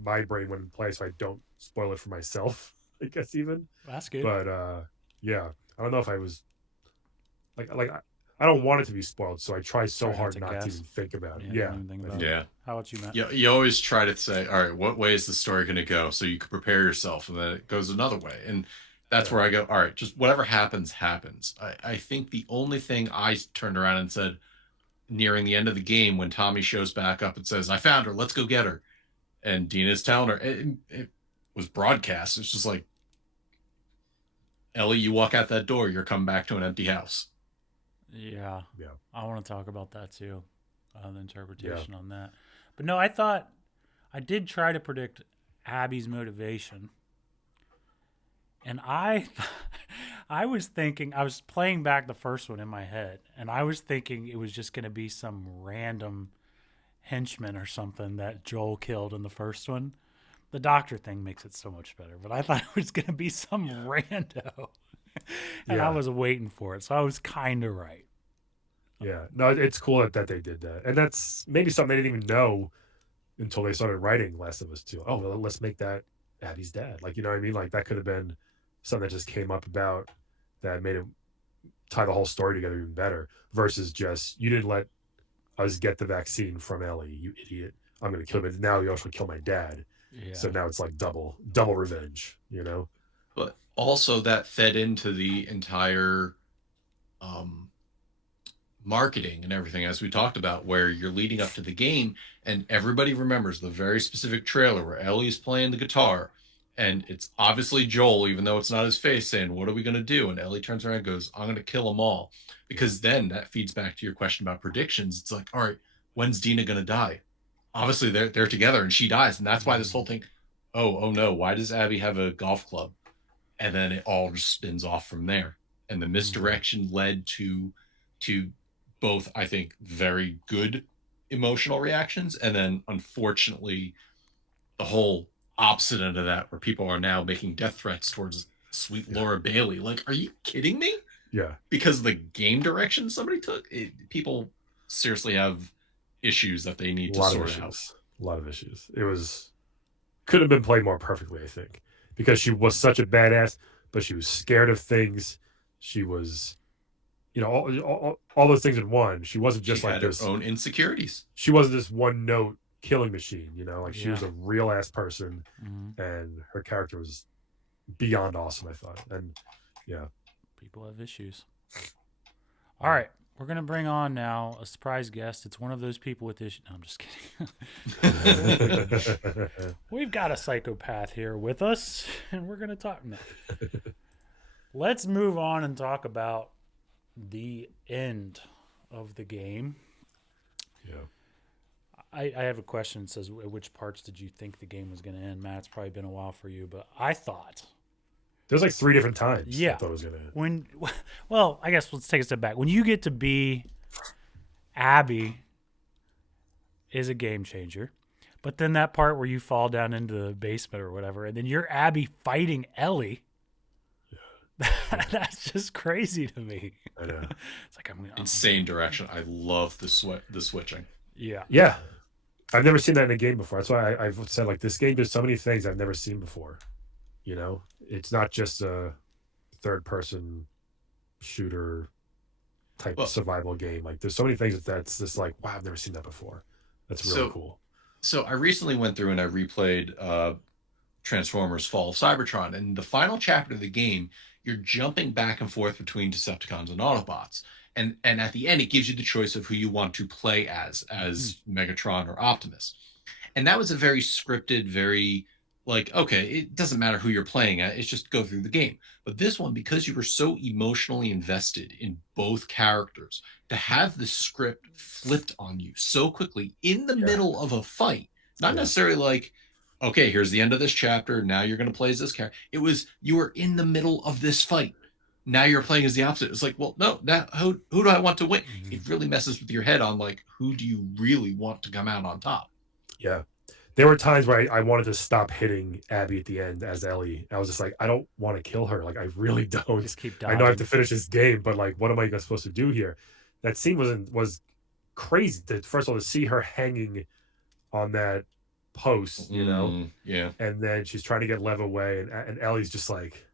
my brain when I play, so I don't spoil it for myself. I guess even. That's good. But yeah, I don't know if I was like I don't want it to be spoiled, so I try so hard not to even think about it. Yeah. How about you, Matt? You always try to say, all right, what way is the story going to go, so you can prepare yourself, and then it goes another way, and that's where I go, all right, just whatever happens. I think the only thing I turned around and said nearing the end of the game, when Tommy shows back up and says, "I found her, let's go get her," and Dina's telling her, it was broadcast. It's just like, Ellie, you walk out that door, you're coming back to an empty house. Yeah. I want to talk about that too, the interpretation on that. But no, I did try to predict Abby's motivation, and I was thinking, I was playing back the first one in my head, and I was thinking it was just going to be some random henchman or something that Joel killed in the first one. The doctor thing makes it so much better, but I thought it was going to be some rando. And I was waiting for it, so I was kind of right. Yeah. No, it's cool that they did that. And that's maybe something they didn't even know until they started writing Last of Us 2. Oh, well, let's make that Abby's dad. Like, you know what I mean? Like, that could have been something that just came up about that made it tie the whole story together even better, versus just, you didn't let us get the vaccine from Ellie, you idiot. I'm going to kill him. Now you also kill my dad. Yeah. So now it's like double revenge, But also that fed into the entire marketing and everything, as we talked about, where you're leading up to the game and everybody remembers the very specific trailer where Ellie's playing the guitar and it's obviously Joel, even though it's not his face, saying, "What are we going to do?" And Ellie turns around and goes, "I'm going to kill them all." Because then that feeds back to your question about predictions. It's like, all right, when's Dina going to die? Obviously they're together and she dies. And that's why this whole thing, oh no, why does Abby have a golf club? And then it all just spins off from there. And the misdirection led to both, I think, very good emotional reactions. And then unfortunately, the whole opposite end of that, where people are now making death threats towards sweet Laura Bailey. Like, are you kidding me? Yeah. Because of the game direction somebody took, people seriously have issues that they need to sort out. A lot of issues. Could have been played more perfectly, I think. because she was such a badass, but she was scared of things. She was, all those things in one. She wasn't just She like had her this. own insecurities. She wasn't this one note killing machine. Like she Yeah. was a real ass person, Mhm. and her character was beyond awesome. I thought, and yeah, People have issues. All right. We're going to bring on now a surprise guest. It's one of those people with issues. No, I'm just kidding. We've got a psychopath here with us, and we're going to talk now. Let's move on and talk about the end of the game. yeah. I have a question that says, at which parts did you think the game was going to end? Matt, it's probably been a while for you, but I thought... There's like 3 different times. Yeah. I thought it was gonna end. Well, I guess let's take a step back. When you get to be Abby is a game changer, but then that part where you fall down into the basement or whatever, and then you're Abby fighting Ellie. That's just crazy to me. I know. It's like I'm Insane direction. I love the switching. Yeah. Yeah. I've never seen that in a game before. That's why I've said like this game does so many things I've never seen before. It's not just a third-person shooter type survival game. Like there's so many things that's just like, wow, I've never seen that before. That's really cool. So I recently went through and I replayed Transformers Fall of Cybertron, and the final chapter of the game, you're jumping back and forth between Decepticons and Autobots. And at the end, it gives you the choice of who you want to play as Megatron or Optimus. And that was a very scripted, very like, okay, it doesn't matter who you're playing at, it's just go through the game. But this one, because you were so emotionally invested in both characters, to have the script flipped on you so quickly in the middle of a fight, not necessarily like, okay, here's the end of this chapter, now you're going to play as this character. It was, you were in the middle of this fight. Now you're playing as the opposite. It's like, well, no, now who do I want to win? It really messes with your head on like, who do you really want to come out on top? Yeah. There were times where I wanted to stop hitting Abby at the end as Ellie. I was just like, I don't want to kill her. Like, I really don't. Just keep I know I have to dodging. finish this game, but like, what am I supposed to do here? That scene was crazy. First of all, to see her hanging on that post, Yeah. and then she's trying to get Lev away, and Ellie's just like,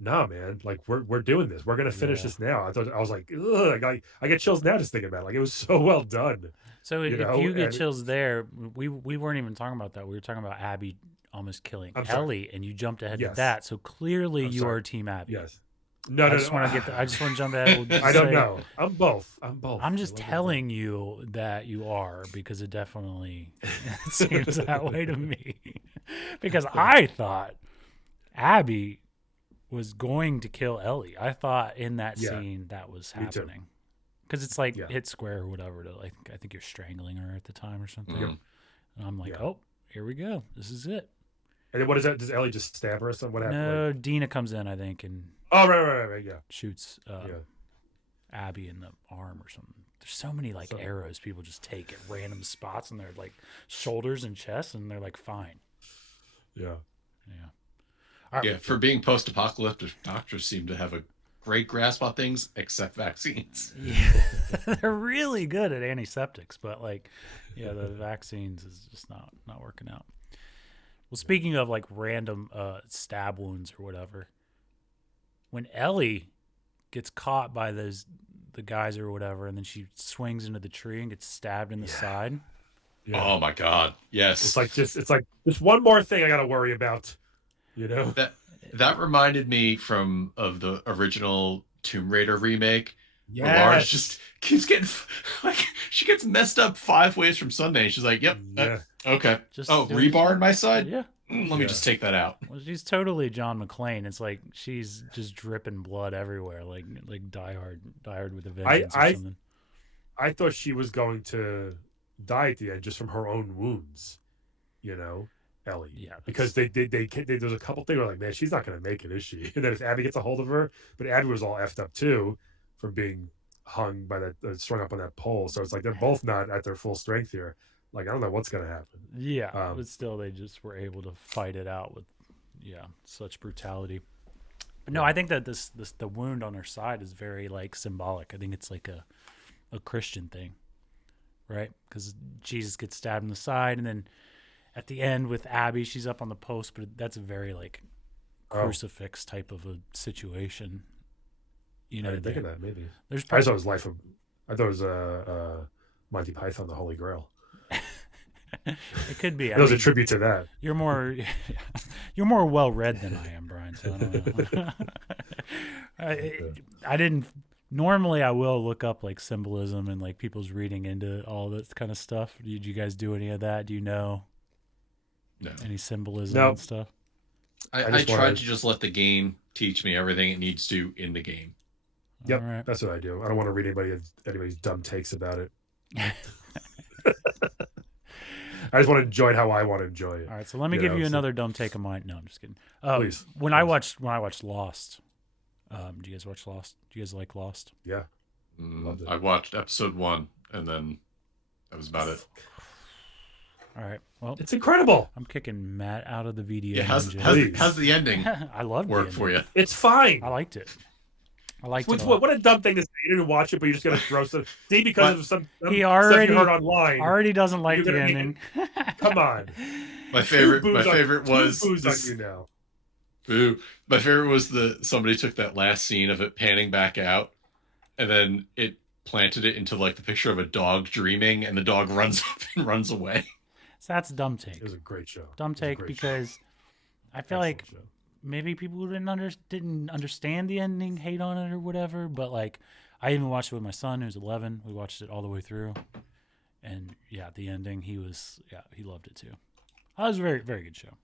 nah, man, like we're doing this. We're gonna finish this now. I was like, ugh, I get chills now just thinking about it. Like it was so well done. So if you get chills there, we weren't even talking about that. We were talking about Abby almost killing Ellie, and you jumped ahead to that. So clearly you are Team Abby. Yes. I just want to jump ahead. I don't know. I'm both. I'm just telling you that you are, because it definitely seems that way to me. Because I thought Abby was going to kill Ellie. I thought in that scene that was happening. Because it's like hit square or whatever. I think you're strangling her at the time or something. And I'm like, oh, here we go. This is it. And then what is that? Does Ellie just stab her or something? What happened? No, Dina comes in, I think, and right, yeah. shoots Abby in the arm or something. There's so many arrows people just take at random spots in their like shoulders and chests, and they're like fine. Yeah. Right. Yeah, for being post-apocalyptic, doctors seem to have a great grasp on things, except vaccines. Yeah, they're really good at antiseptics, but the vaccines is just not working out. Well, speaking of like random stab wounds or whatever, when Ellie gets caught by the guys or whatever, and then she swings into the tree and gets stabbed in the side. Yeah. Oh my God! Yes, it's like just one more thing I got to worry about. That reminded me of the original Tomb Raider remake. Yes. Where Laura just keeps getting she gets messed up 5 ways from Sunday. And she's like, "Yep, okay." Rebar in my side. Yeah. Let me just take that out. Well, she's totally John McClane. It's like she's just dripping blood everywhere, like Die Hard with a Vengeance or something. I thought she was going to die at the end just from her own wounds, Ellie. Yeah, because they there's a couple things where like, man, she's not going to make it, is she? And then if Abby gets a hold of her, but Abby was all effed up too from being hung by that strung up on that pole. So it's like they're both not at their full strength here. Like I don't know what's going to happen. Yeah, but still, they just were able to fight it out with such brutality. But no, I think that the wound on her side is very like symbolic. I think it's like a Christian thing, right? Because Jesus gets stabbed in the side, and then at the end with Abby, she's up on the post, but that's a very like crucifix type of a situation. You know, I didn't think of that. Maybe there's I thought it was Life of. I thought it was Monty Python, the Holy Grail. it could be. It was a tribute to that. You're more well read than I am, Brian. So I don't know. I didn't. Normally, I will look up like symbolism and like people's reading into all this kind of stuff. Did you guys do any of that? Do you know any symbolism and stuff? I tried to just let the game teach me everything it needs to in the game. Yep, that's what I do. I don't want to read anybody's dumb takes about it. I just want to enjoy it how I want to enjoy it. All right, so let me give you another dumb take of mine. No, I'm just kidding. Please. When I watched Lost, do you guys watch Lost? Do you guys like Lost? Yeah. I watched episode 1, and then that was about it. All right. Well, it's incredible. I'm kicking Matt out of the video. Yeah, how's the ending? I loved work for you. It's fine. I liked it. What a dumb thing to say. You didn't watch it, but you're just gonna throw some. See, because of some he already stuff you heard online. Already doesn't like the ending. Come on. My favorite was booze on you now. Boo. My favorite was somebody took that last scene of it panning back out, and then it planted it into like the picture of a dog dreaming, and the dog runs up and runs away. So that's a dumb take. It was a great show. Dumb take because I feel like maybe people who didn't understand the ending hate on it or whatever. But like, I even watched it with my son who's 11. We watched it all the way through, and yeah, the ending he loved it too. It was a very, very good show.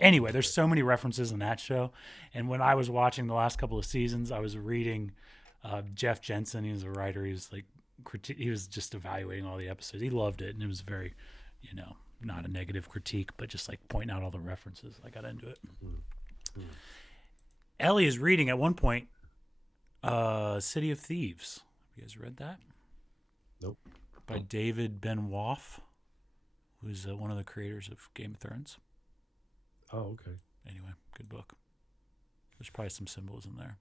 Anyway, there's so many references in that show, and when I was watching the last couple of seasons, I was reading Jeff Jensen. He was a writer. He was like he was just evaluating all the episodes. He loved it, and it was very, not a negative critique, but just like pointing out all the references. I got into it. Mm-hmm. Ellie is reading at one point City of Thieves. Have you guys read that? Nope. By David Benoit, who's one of the creators of Game of Thrones. Oh, okay. Anyway, good book. There's probably some symbolism there.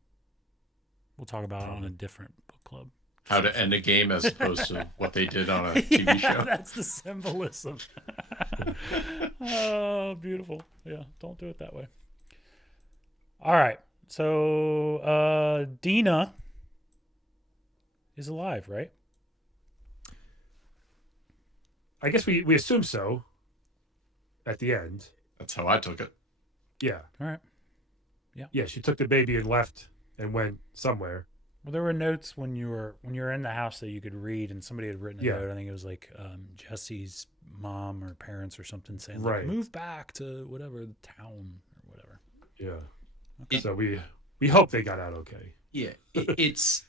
We'll talk about it on a different book club. How to end a game as opposed to what they did on a TV show. That's the symbolism. Oh, beautiful. Yeah, don't do it that way. All right. So Dina is alive, right? I guess we assume so at the end. That's how I took it. Yeah. All right. Yeah. Yeah, she took the baby and left and went somewhere. Well, there were notes when you were in the house that you could read, and somebody had written a note. I think it was like Jesse's mom or parents or something saying, like, move back to whatever the town or whatever. Yeah. Okay. So we hope they got out okay. Yeah, it's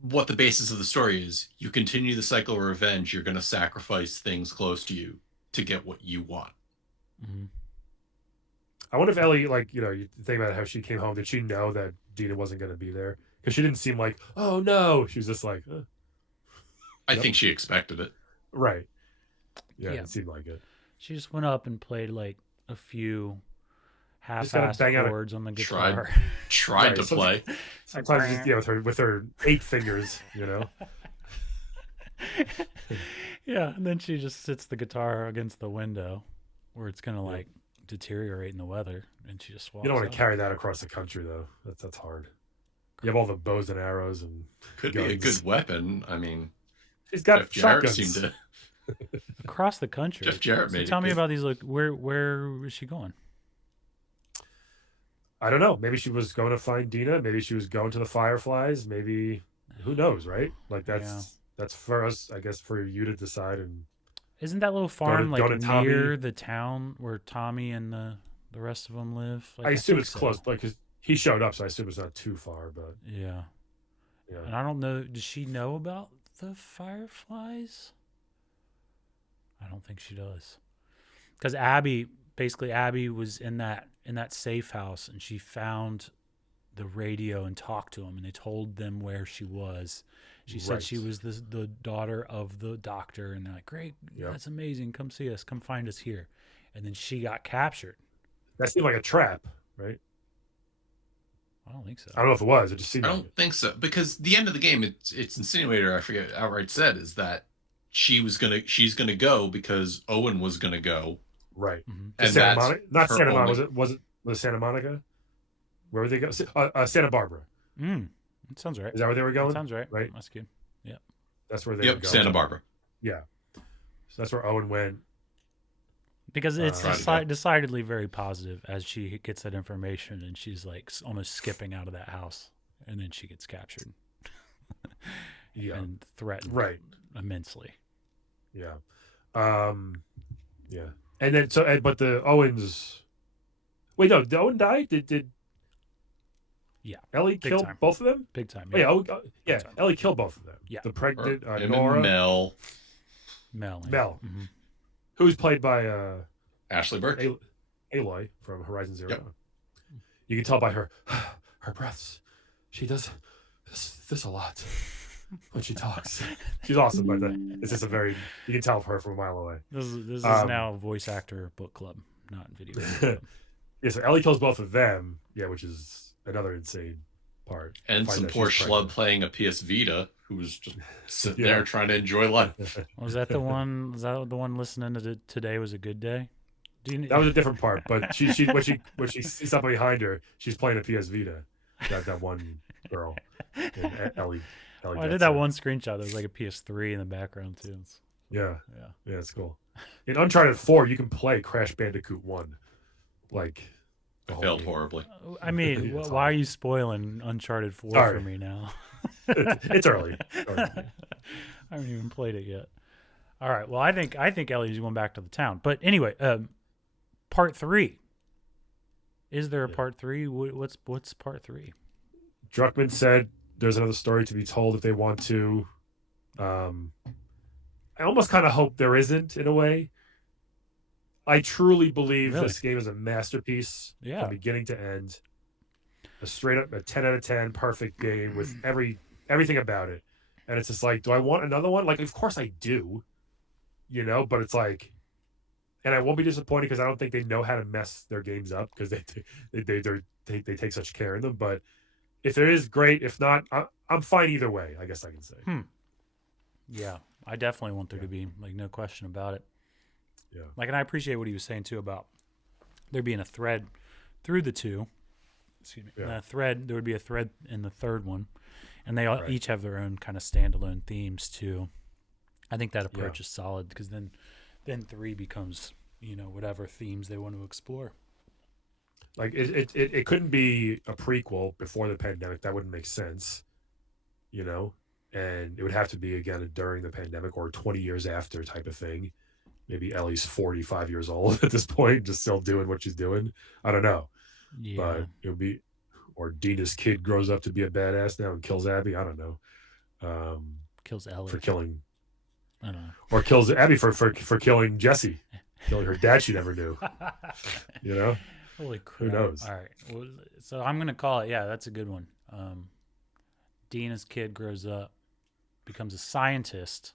what the basis of the story is. You continue the cycle of revenge. You're going to sacrifice things close to you to get what you want. Mm-hmm. I wonder if Ellie, like, you think about how she came home. Did she know that Dina wasn't going to be there? Because she didn't seem like, oh no. She was just like, I think she expected it. Right. Yeah, it seemed like it. She just went up and played like a few half-assed chords on the guitar. Tried to play. Sometimes just, with her 8 fingers, Yeah, and then she just sits the guitar against the window where it's gonna like deteriorate in the weather, and she just walks. You don't want to carry that across the country though. That's hard. You have all the bows and arrows and could guns. be a good weapon. I mean, she's got Jeff Jarrett shotguns. seemed to across the country. Jeff Jarrett made it. Tell me about these. Like, where is she going? I don't know. Maybe she was going to find Dina. Maybe she was going to the Fireflies. Maybe who knows, right? Like that's for us, I guess, for you to decide. And isn't that little farm go to near Tommy. the town where Tommy and the rest of them live? Like, I assume it's close, like, because he showed up, so I assume it's not too far. But yeah. And I don't know. Does she know about the Fireflies? I don't think she does. Because Abby was in that safe house, and she found the radio and talked to them, and they told them where she was. She said she was the daughter of the doctor, and they're like, great, that's amazing. Come see us. Come find us here. And then she got captured. That seemed like a trap, right? I don't think so. I don't know if it was. It just seemed. I don't think so, because the end of the game, it's insinuated, I forget outright said, is that she's gonna go because Owen was gonna go, Right. Mhm. And Santa that's Monica, not her Santa Monica. only- Was it Santa Monica? Where would they go? Santa Barbara. That sounds right. Is that where they were That going? sounds right. Right. That's good. Yeah. That's where they were Yep, going. Santa Barbara. Yeah. So that's where Owen went. Because it's Trying to go. decidedly very positive as she gets that information and she's like almost skipping out of that house, and then she gets captured Yeah. and threatened Right. immensely. Yeah. Yeah. And then but the Owens. Wait, no. Did Owen die? Did Yeah. Ellie Big kill time. both of them? Big time. Oh, yeah. Big time. Ellie killed both of them. Yeah. The pregnant Him and Nora, Mel, Mel. Mel. Mm-hmm. who's played by Ashley Burke. Aloy from Horizon Zero Yep. Dawn. You can tell by her breaths. She does this a lot when she talks. She's awesome, but it's just you can tell her from a mile away. This is now voice actor book club, not video game club. Yeah, so Ellie kills both of them. Yeah, which is another insane part. And Find some that poor she's schlub pregnant. playing a PS Vita who was just sitting Yeah. there trying to enjoy life. Was that the one? Was that the one listening to Today Was a Good Day? That was a different part, but she when she sees somebody behind her, she's playing a PS Vita. That one girl, and Ellie. I gets did that her. one screenshot. There was like a PS3 in the background too. Yeah, Yeah. it's cool. In Uncharted 4, you can play Crash Bandicoot 1, like the whole Failed game. horribly. I mean, It's why are you spoiling Uncharted 4 Sorry. for me now? It's early. I haven't even played it yet. All right. Well, I think Ellie's going back to the town. But anyway, part 3. Is there a Yeah. part 3? What's part 3? Druckmann said there's another story to be told if they want to. I almost kind of hope there isn't, in a way. I truly believe Really? this game is a masterpiece Yeah. from beginning to end. A straight up 10 out of 10 perfect game with everything about it. And it's just like, do I want another one? Like, of course I do, but it's like, and I won't be disappointed because I don't think they know how to mess their games up because they take such care in them. But if there is, great. If not, I'm fine either way, I guess I can say. Yeah. I definitely want there to be, like, no question about it. Yeah. Like, and I appreciate what he was saying too about there being a thread through the two. Excuse me. Yeah. There would be a thread in the third one, and they all Right. each have their own kind of standalone themes too. I think that approach Yeah. is solid because then 3 becomes whatever themes they want to explore. Like it couldn't be a prequel before the pandemic. That wouldn't make sense, and it would have to be again during the pandemic or 20 years after type of thing. Maybe Ellie's 45 years old at this point, just still doing what she's doing. I don't know, Yeah. but it would be, or Dina's kid grows up to be a badass now and kills Abby. I don't know, Kills Ellie. for killing, I don't know. or kills Abby for killing Jesse, killing her dad she never knew. Holy crap. knows? All right. Well, so I'm going to call it. Yeah, that's a good one. Dina's kid grows up, becomes a scientist,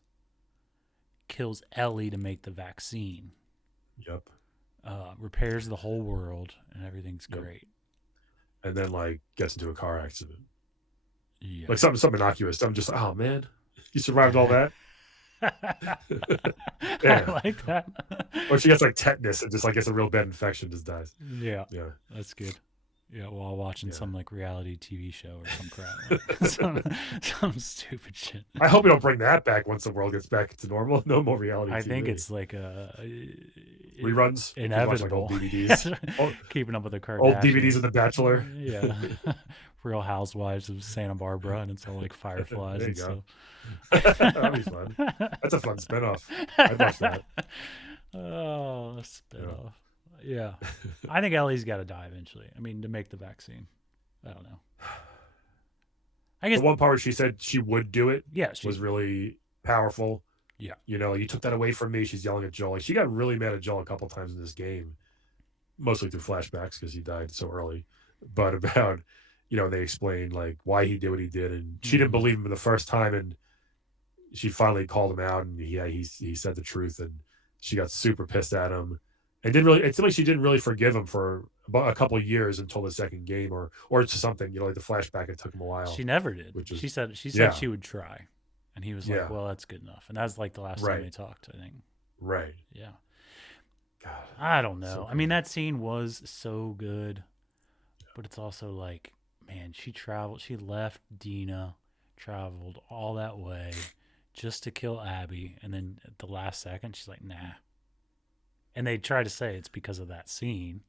kills Ellie to make the vaccine, Yep. repairs the whole world, and everything's Yep. great. And then gets into a car accident. Yeah. Like something innocuous. I'm just, oh man, you survived all that. Yeah. I like that. Or she gets tetanus and just gets a real bad infection, just dies. Yeah, Yeah. that's good. Yeah, while watching Yeah. some reality TV show or some crap, some stupid shit. I hope we don't bring that back once the world gets back to normal. No more reality I TV. think it's like a reruns. You can watch, inevitable. old DVDs. Old- Keeping up with the Kardashians. Old DVDs of The Bachelor. Yeah. Real Housewives of Santa Barbara, and it's all like fireflies There and you stuff. That'd be fun. That's a fun spinoff. I'd watch that. Oh, a spin-off. Yeah. I think Ellie's got to die eventually. I mean, to make the vaccine. I don't know. I guess, The one part where she said she would do it yeah, was really powerful. Yeah. You took that away from me. She's yelling at Joel. She got really mad at Joel a couple times in this game, mostly through flashbacks because he died so early. But about, they explained why he did what he did, and she didn't believe him the first time, and she finally called him out, and he said the truth, and she got super pissed at him, and it seemed like she didn't really forgive him for about a couple of years until the second game, or it's something, like the flashback. It took him a while. she never did. Which is- she said yeah. she would try. And he was Yeah. like, well, that's good enough. And that was the last time Right. they talked, I think. Right. Yeah. God, I don't know. so I mean, crazy. that scene was so good, but it's also like, man, she left Dina, traveled all that way just to kill Abby, and then at the last second, she's like, nah. And they try to say it's because of that scene.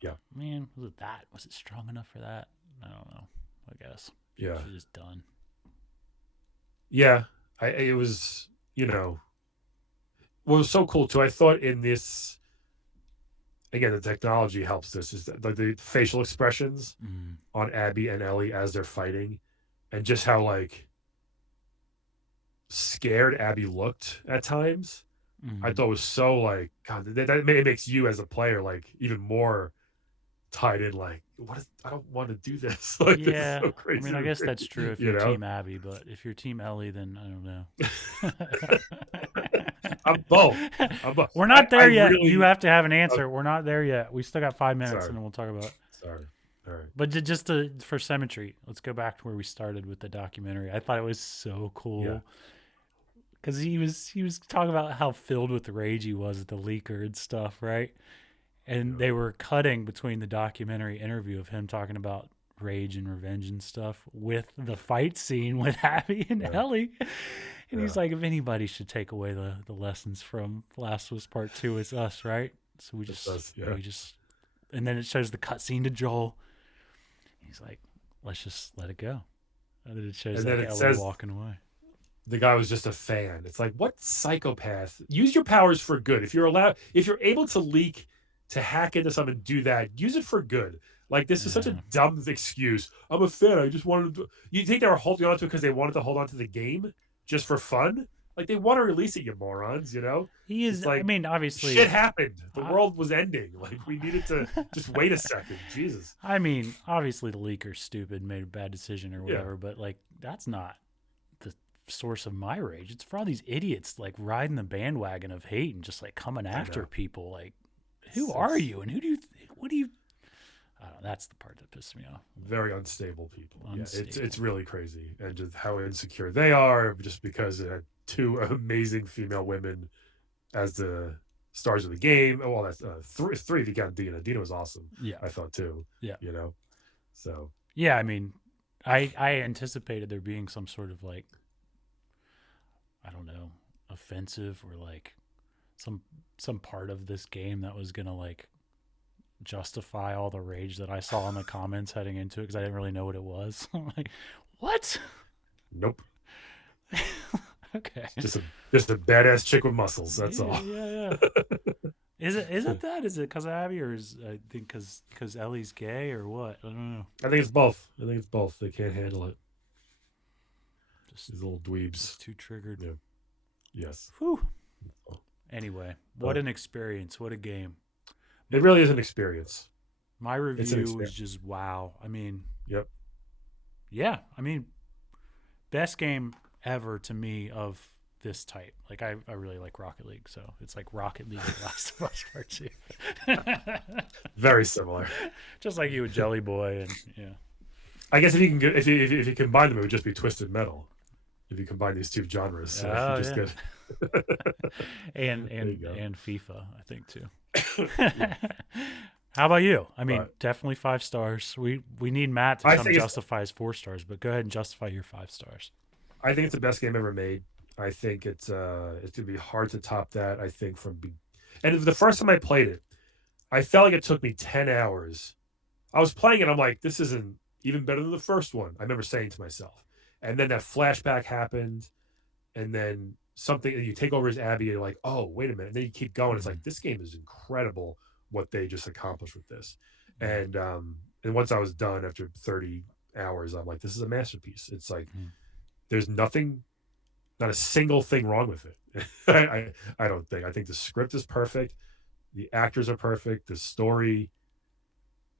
Yeah. Man, was it that? Was it strong enough for that? I don't know. I guess. Yeah. She's just done. Yeah. It was, what was so cool too. I thought in this, again, the technology helps this, is that the facial expressions on Abby and Ellie as they're fighting, and just how like scared Abby looked at times. I thought was so like, God, that makes you as a player like even more tied in. Like, I don't want to do this. Like, this is Yeah. so I crazy. mean, I to guess me, that's true if you you're know? Team Abby, but if you're Team Ellie, then I don't know. I'm both. We're not there yet. Really. You have to have an answer. We're not there yet. We still got 5 minutes, Sorry. and then we'll talk about it. Sorry. All right. But for symmetry, let's go back to where we started with the documentary. I thought it was so cool because he was talking about how filled with rage he was at the leaker and stuff, right? And they were cutting between the documentary interview of him talking about rage and revenge and stuff with the fight scene with Abby and Ellie. And he's like, if anybody should take away the lessons from Last of Us Part 2, it's us, right? So we just, and then it shows the cutscene to Joel. He's like, let's just let it go. And then it shows Ellie says, walking away. The guy was just a fan. It's like, what psychopath? Use your powers for good. If you're able to leak, to hack into something, do that. Use it for good. Like, this is such a dumb excuse. I'm a fan. I just wanted to. You think they were holding on to it because they wanted to hold on to the game just for fun? Like, they want to release it, you morons, He is, like, I mean, obviously. Shit happened. The world was ending. Like, we needed to just wait a second. Jesus. I mean, obviously the leaker's stupid, made a bad decision or whatever, but, like, that's not the source of my rage. It's for all these idiots, like, riding the bandwagon of hate and just, like, coming after people. Like, who are you? And what do you, I don't know. That's the part that pissed me off. Very unstable people. Unstable. Yeah, it's really crazy. And just how insecure they are just because it had 2 amazing female women as the stars of the game. Well, that's 3 if you count Dina. Dina was awesome. Yeah. I thought too. Yeah. So. Yeah, I mean, I anticipated there being some sort of like, I don't know, offensive or like some part of this game that was going to like justify all the rage that I saw in the comments heading into it because I didn't really know what it was. I'm like, what? Nope. Okay. Just a badass chick with muscles. That's all. Yeah. Is it that? Is it because of Abby, or is I think because Ellie's gay, or what? I don't know. I think it's both. They can't handle it. Just these little dweebs. Just too triggered. Yeah. Yes. Whew. Anyway, what an experience! What a game! It really is an experience. My review was just wow. I mean, yep. Yeah, I mean, best game ever to me of this type. Like I really like Rocket League, so it's like Rocket League Last of Us Part 2. Very similar. Just like you with Jelly Boy and I guess if you combine them, it would just be Twisted Metal. If you combine these 2 genres, good. and FIFA, I think too. How about you? I mean, definitely 5 stars. We need Matt to come justify his 4 stars, but go ahead and justify your 5 stars. I think it's the best game ever made. I think it's gonna be hard to top that. I think and the first time I played it, I felt like it took me 10 hours. I was playing it, I'm like, this isn't even better than the first one. I remember saying to myself. And then that flashback happened, and then something, and you take over as Abby, and you're like, oh, wait a minute. And then you keep going. It's like, this game is incredible what they just accomplished with this. And once I was done after 30 hours, I'm like, this is a masterpiece. It's like, there's not a single thing wrong with it. I don't think. I think the script is perfect. The actors are perfect. The story,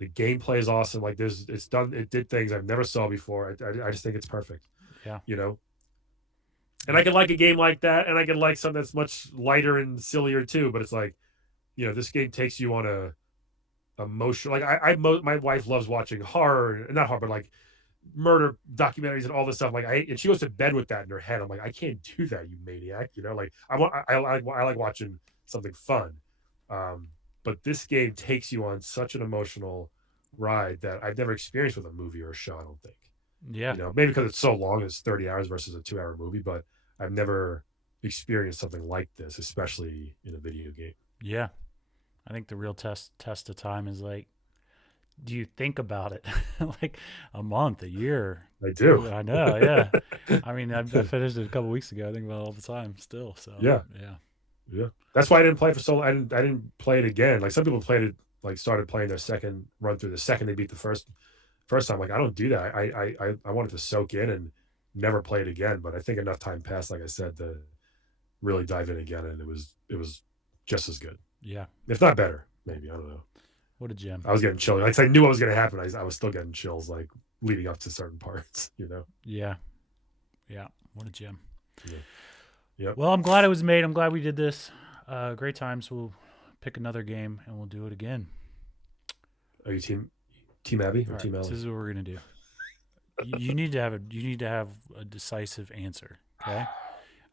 the gameplay is awesome. Like it did things I've never saw before. I just think it's perfect. Yeah. And I could like a game like that, and I could like something that's much lighter and sillier too. But it's like, this game takes you on a emotional. Like my wife loves watching horror, not horror, but like murder documentaries and all this stuff. Like and she goes to bed with that in her head. I'm like, I can't do that, you maniac. Like I like watching something fun. But this game takes you on such an emotional ride that I've never experienced with a movie or a show. I don't think. Yeah. You know, maybe because it's so long, it's 30 hours versus a 2-hour movie. But I've never experienced something like this, especially in a video game. Yeah. I think the real test of time is like, do you think about it like a month, a year? I do. I know. Yeah. I mean, I finished it a couple weeks ago. I think about it all the time still. So Yeah. yeah. That's why I didn't play it for so long. I didn't play it again. Like some people played it, like started playing their second run through the second they beat the first time. Like I don't do that. I wanted to soak in and never play it again. But I think enough time passed, like I said, to really dive in again, and it was just as good, Yeah. if not better. Maybe, I don't know. What a gem. I was getting chills. Like I knew what was going to happen. I was still getting chills, like leading up to certain parts. You know. Yeah. Yeah. What a gem. Yeah. Yep. Well, I'm glad it was made. I'm glad we did this. Great times. We'll pick another game and we'll do it again. Are you team Abby or All team right, Ellie? this is what we're gonna do. You need to have a decisive answer, okay?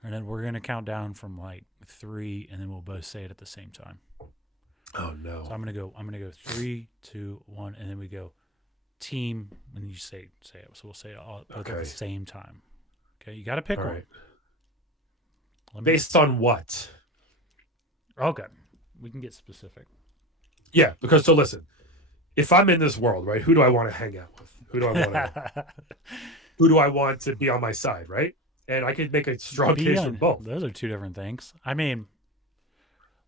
And then we're gonna count down from like 3, and then we'll both say it at the same time. Oh no. So I'm gonna go 3, 2, 1, and then we go team, and you say it. So we'll say it all both at the same time. Okay, you got to pick All one. Right. Based on what? Okay, we can get specific. Yeah, because so listen, if I'm in this world, right, who do I want to hang out with? Who do I want to be on my side, right? And I could make a strong case for both. Those are two different things. I mean,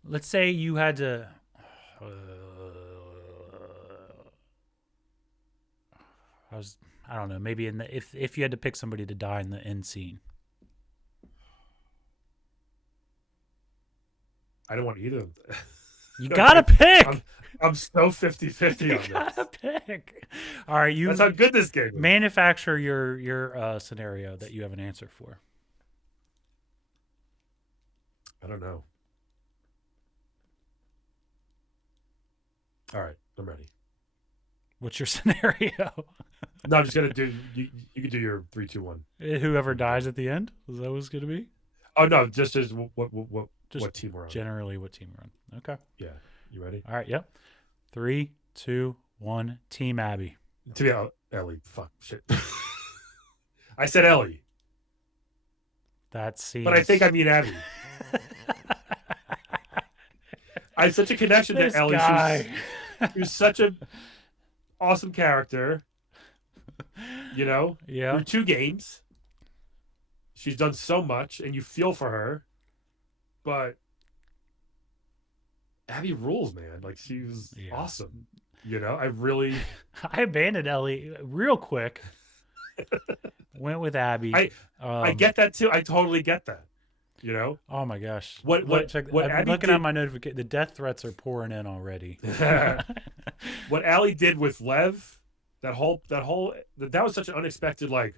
let's say you had to. I don't know. Maybe if you had to pick somebody to die in the end scene. I don't want either of them. You gotta pick. I'm so 50-50 on this. You gotta pick. All right, That's how good this game is. Manufacture your scenario that you have an answer for. I don't know. All right, I'm ready. What's your scenario? No, I'm just gonna do. You can do your 3, 2, 1. Whoever dies at the end. Is that what it's gonna be? Oh no, just what team we're on. Generally, what team we're on. Okay. Yeah, you ready? All right. Yep. 3, 2, 1. Team Abby. To be Ellie. Fuck shit. I said Ellie. That's But I think I mean Abby. I have such a connection to Ellie. She was such a awesome character. You know? Yeah. Through 2 games. She's done so much, and you feel for her. But Abby rules, man. Like, she was awesome. You know? I abandoned Ellie real quick. Went with Abby. I get that, too. I totally get that. You know? Oh, my gosh. I'm looking at my notification. The death threats are pouring in already. What Allie did with Lev, that was such an unexpected, like,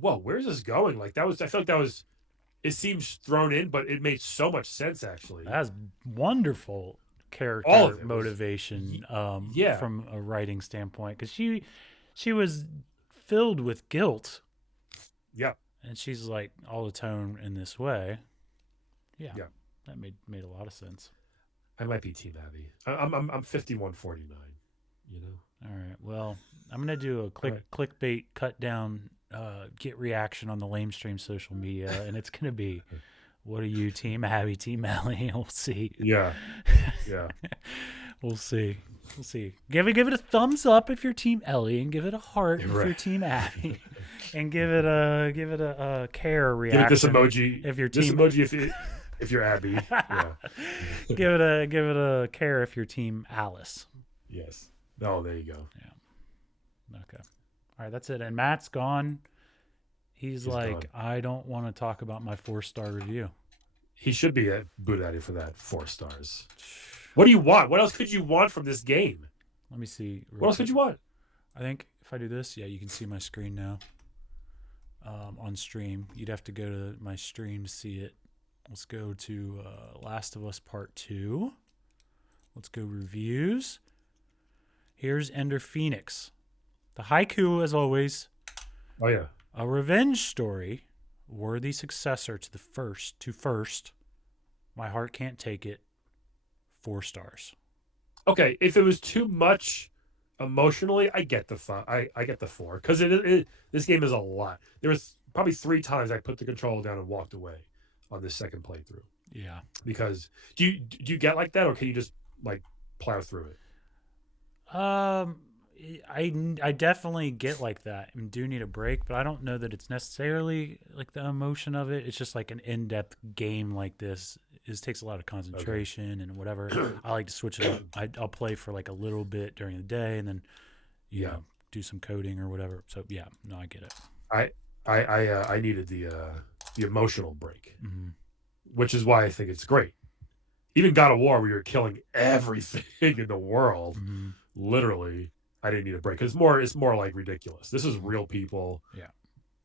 whoa, where's this going? Like, I feel like that was, it seems thrown in, but it made so much sense, actually. That's wonderful character motivation yeah. from a writing standpoint, because she was filled with guilt. Yeah. And she's like, I'll atone in this way. Yeah. That made a lot of sense. I might be Team Abby. I'm 51-49, you know? All right. Well, I'm going to do a clickbait cut down, get reaction on the Lamestream social media. And it's going to be, what are you, Team Abby, Team Ellie? We'll see. Yeah. Yeah. We'll see. Give it a thumbs up if you're Team Ellie, and give it a heart if you're Team Abby, and give it a care reaction. Give it this emoji if you're Team emoji if you're Abby. Yeah. give it a care if you're Team Alice. Yes. Oh, there you go. Yeah. Okay. All right, that's it. And Matt's gone. He's like, gone. I don't want to talk about my 4-star review. He should be booted at you for that 4 stars. What do you want? What else could you want from this game? Let me see. What else could you want? I think if I do this, you can see my screen now. On stream, you'd have to go to my stream to see it. Let's go to Last of Us Part 2. Let's go reviews. Here's EnderPhoenix. The haiku, as always. Oh yeah. A revenge story, worthy successor to first. My heart can't take it. 4 stars. Okay, if it was too much emotionally, I get the I get the 4 because this game is a lot. There was probably 3 times I put the controller down and walked away on this second playthrough. Yeah. Because do you get like that, or can you just like plow through it? I definitely get like that and do need a break, but I don't know that it's necessarily like the emotion of it. It's just like an in-depth game like this. It takes a lot of concentration and whatever. I like to switch it up. I'll play for like a little bit during the day and then you know, do some coding or whatever. So yeah, no, I get it. I needed the emotional break, which is why I think it's great. Even God of War, where you're killing everything in the world, literally, I didn't need a break. It's more like ridiculous. This is real people. Yeah.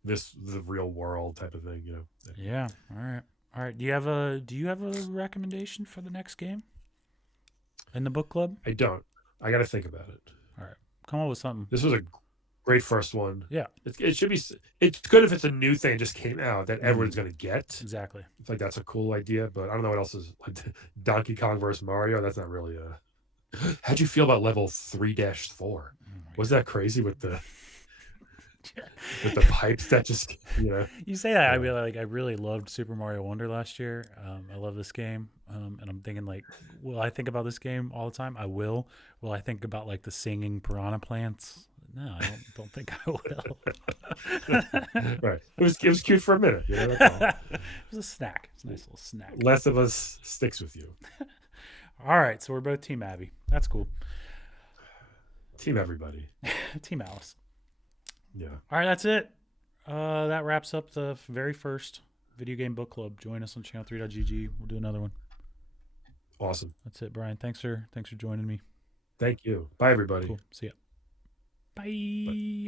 The real world type of thing, you know. Yeah. All right. Do you have a recommendation for the next game in the book club? I don't. I got to think about it. All right. Come on with something. This was a great first one. Yeah. It should be. It's good if it's a new thing just came out that everyone's going to get. Exactly. It's like that's a cool idea, but I don't know what else is like Donkey Kong versus Mario. That's not really a. How'd you feel about level 3-4? Was that crazy with the pipes that just You say that, I really loved Super Mario Wonder last year. I love this game, and I'm thinking like, will I think about this game all the time? I will. Will I think about like the singing piranha plants? No, I don't think I will. Right. It was cute for a minute. That's all. It was a snack. It's a nice little snack. Last of Us sticks with you. All right, so we're both Team Abby. That's cool. Team everybody. Team Alice. Yeah. All right, that's it. That wraps up the very first video game book club. Join us on channel3.gg. We'll do another one. Awesome. That's it, Brian. Thanks for joining me. Thank you. Bye, everybody. Cool. See ya. Bye.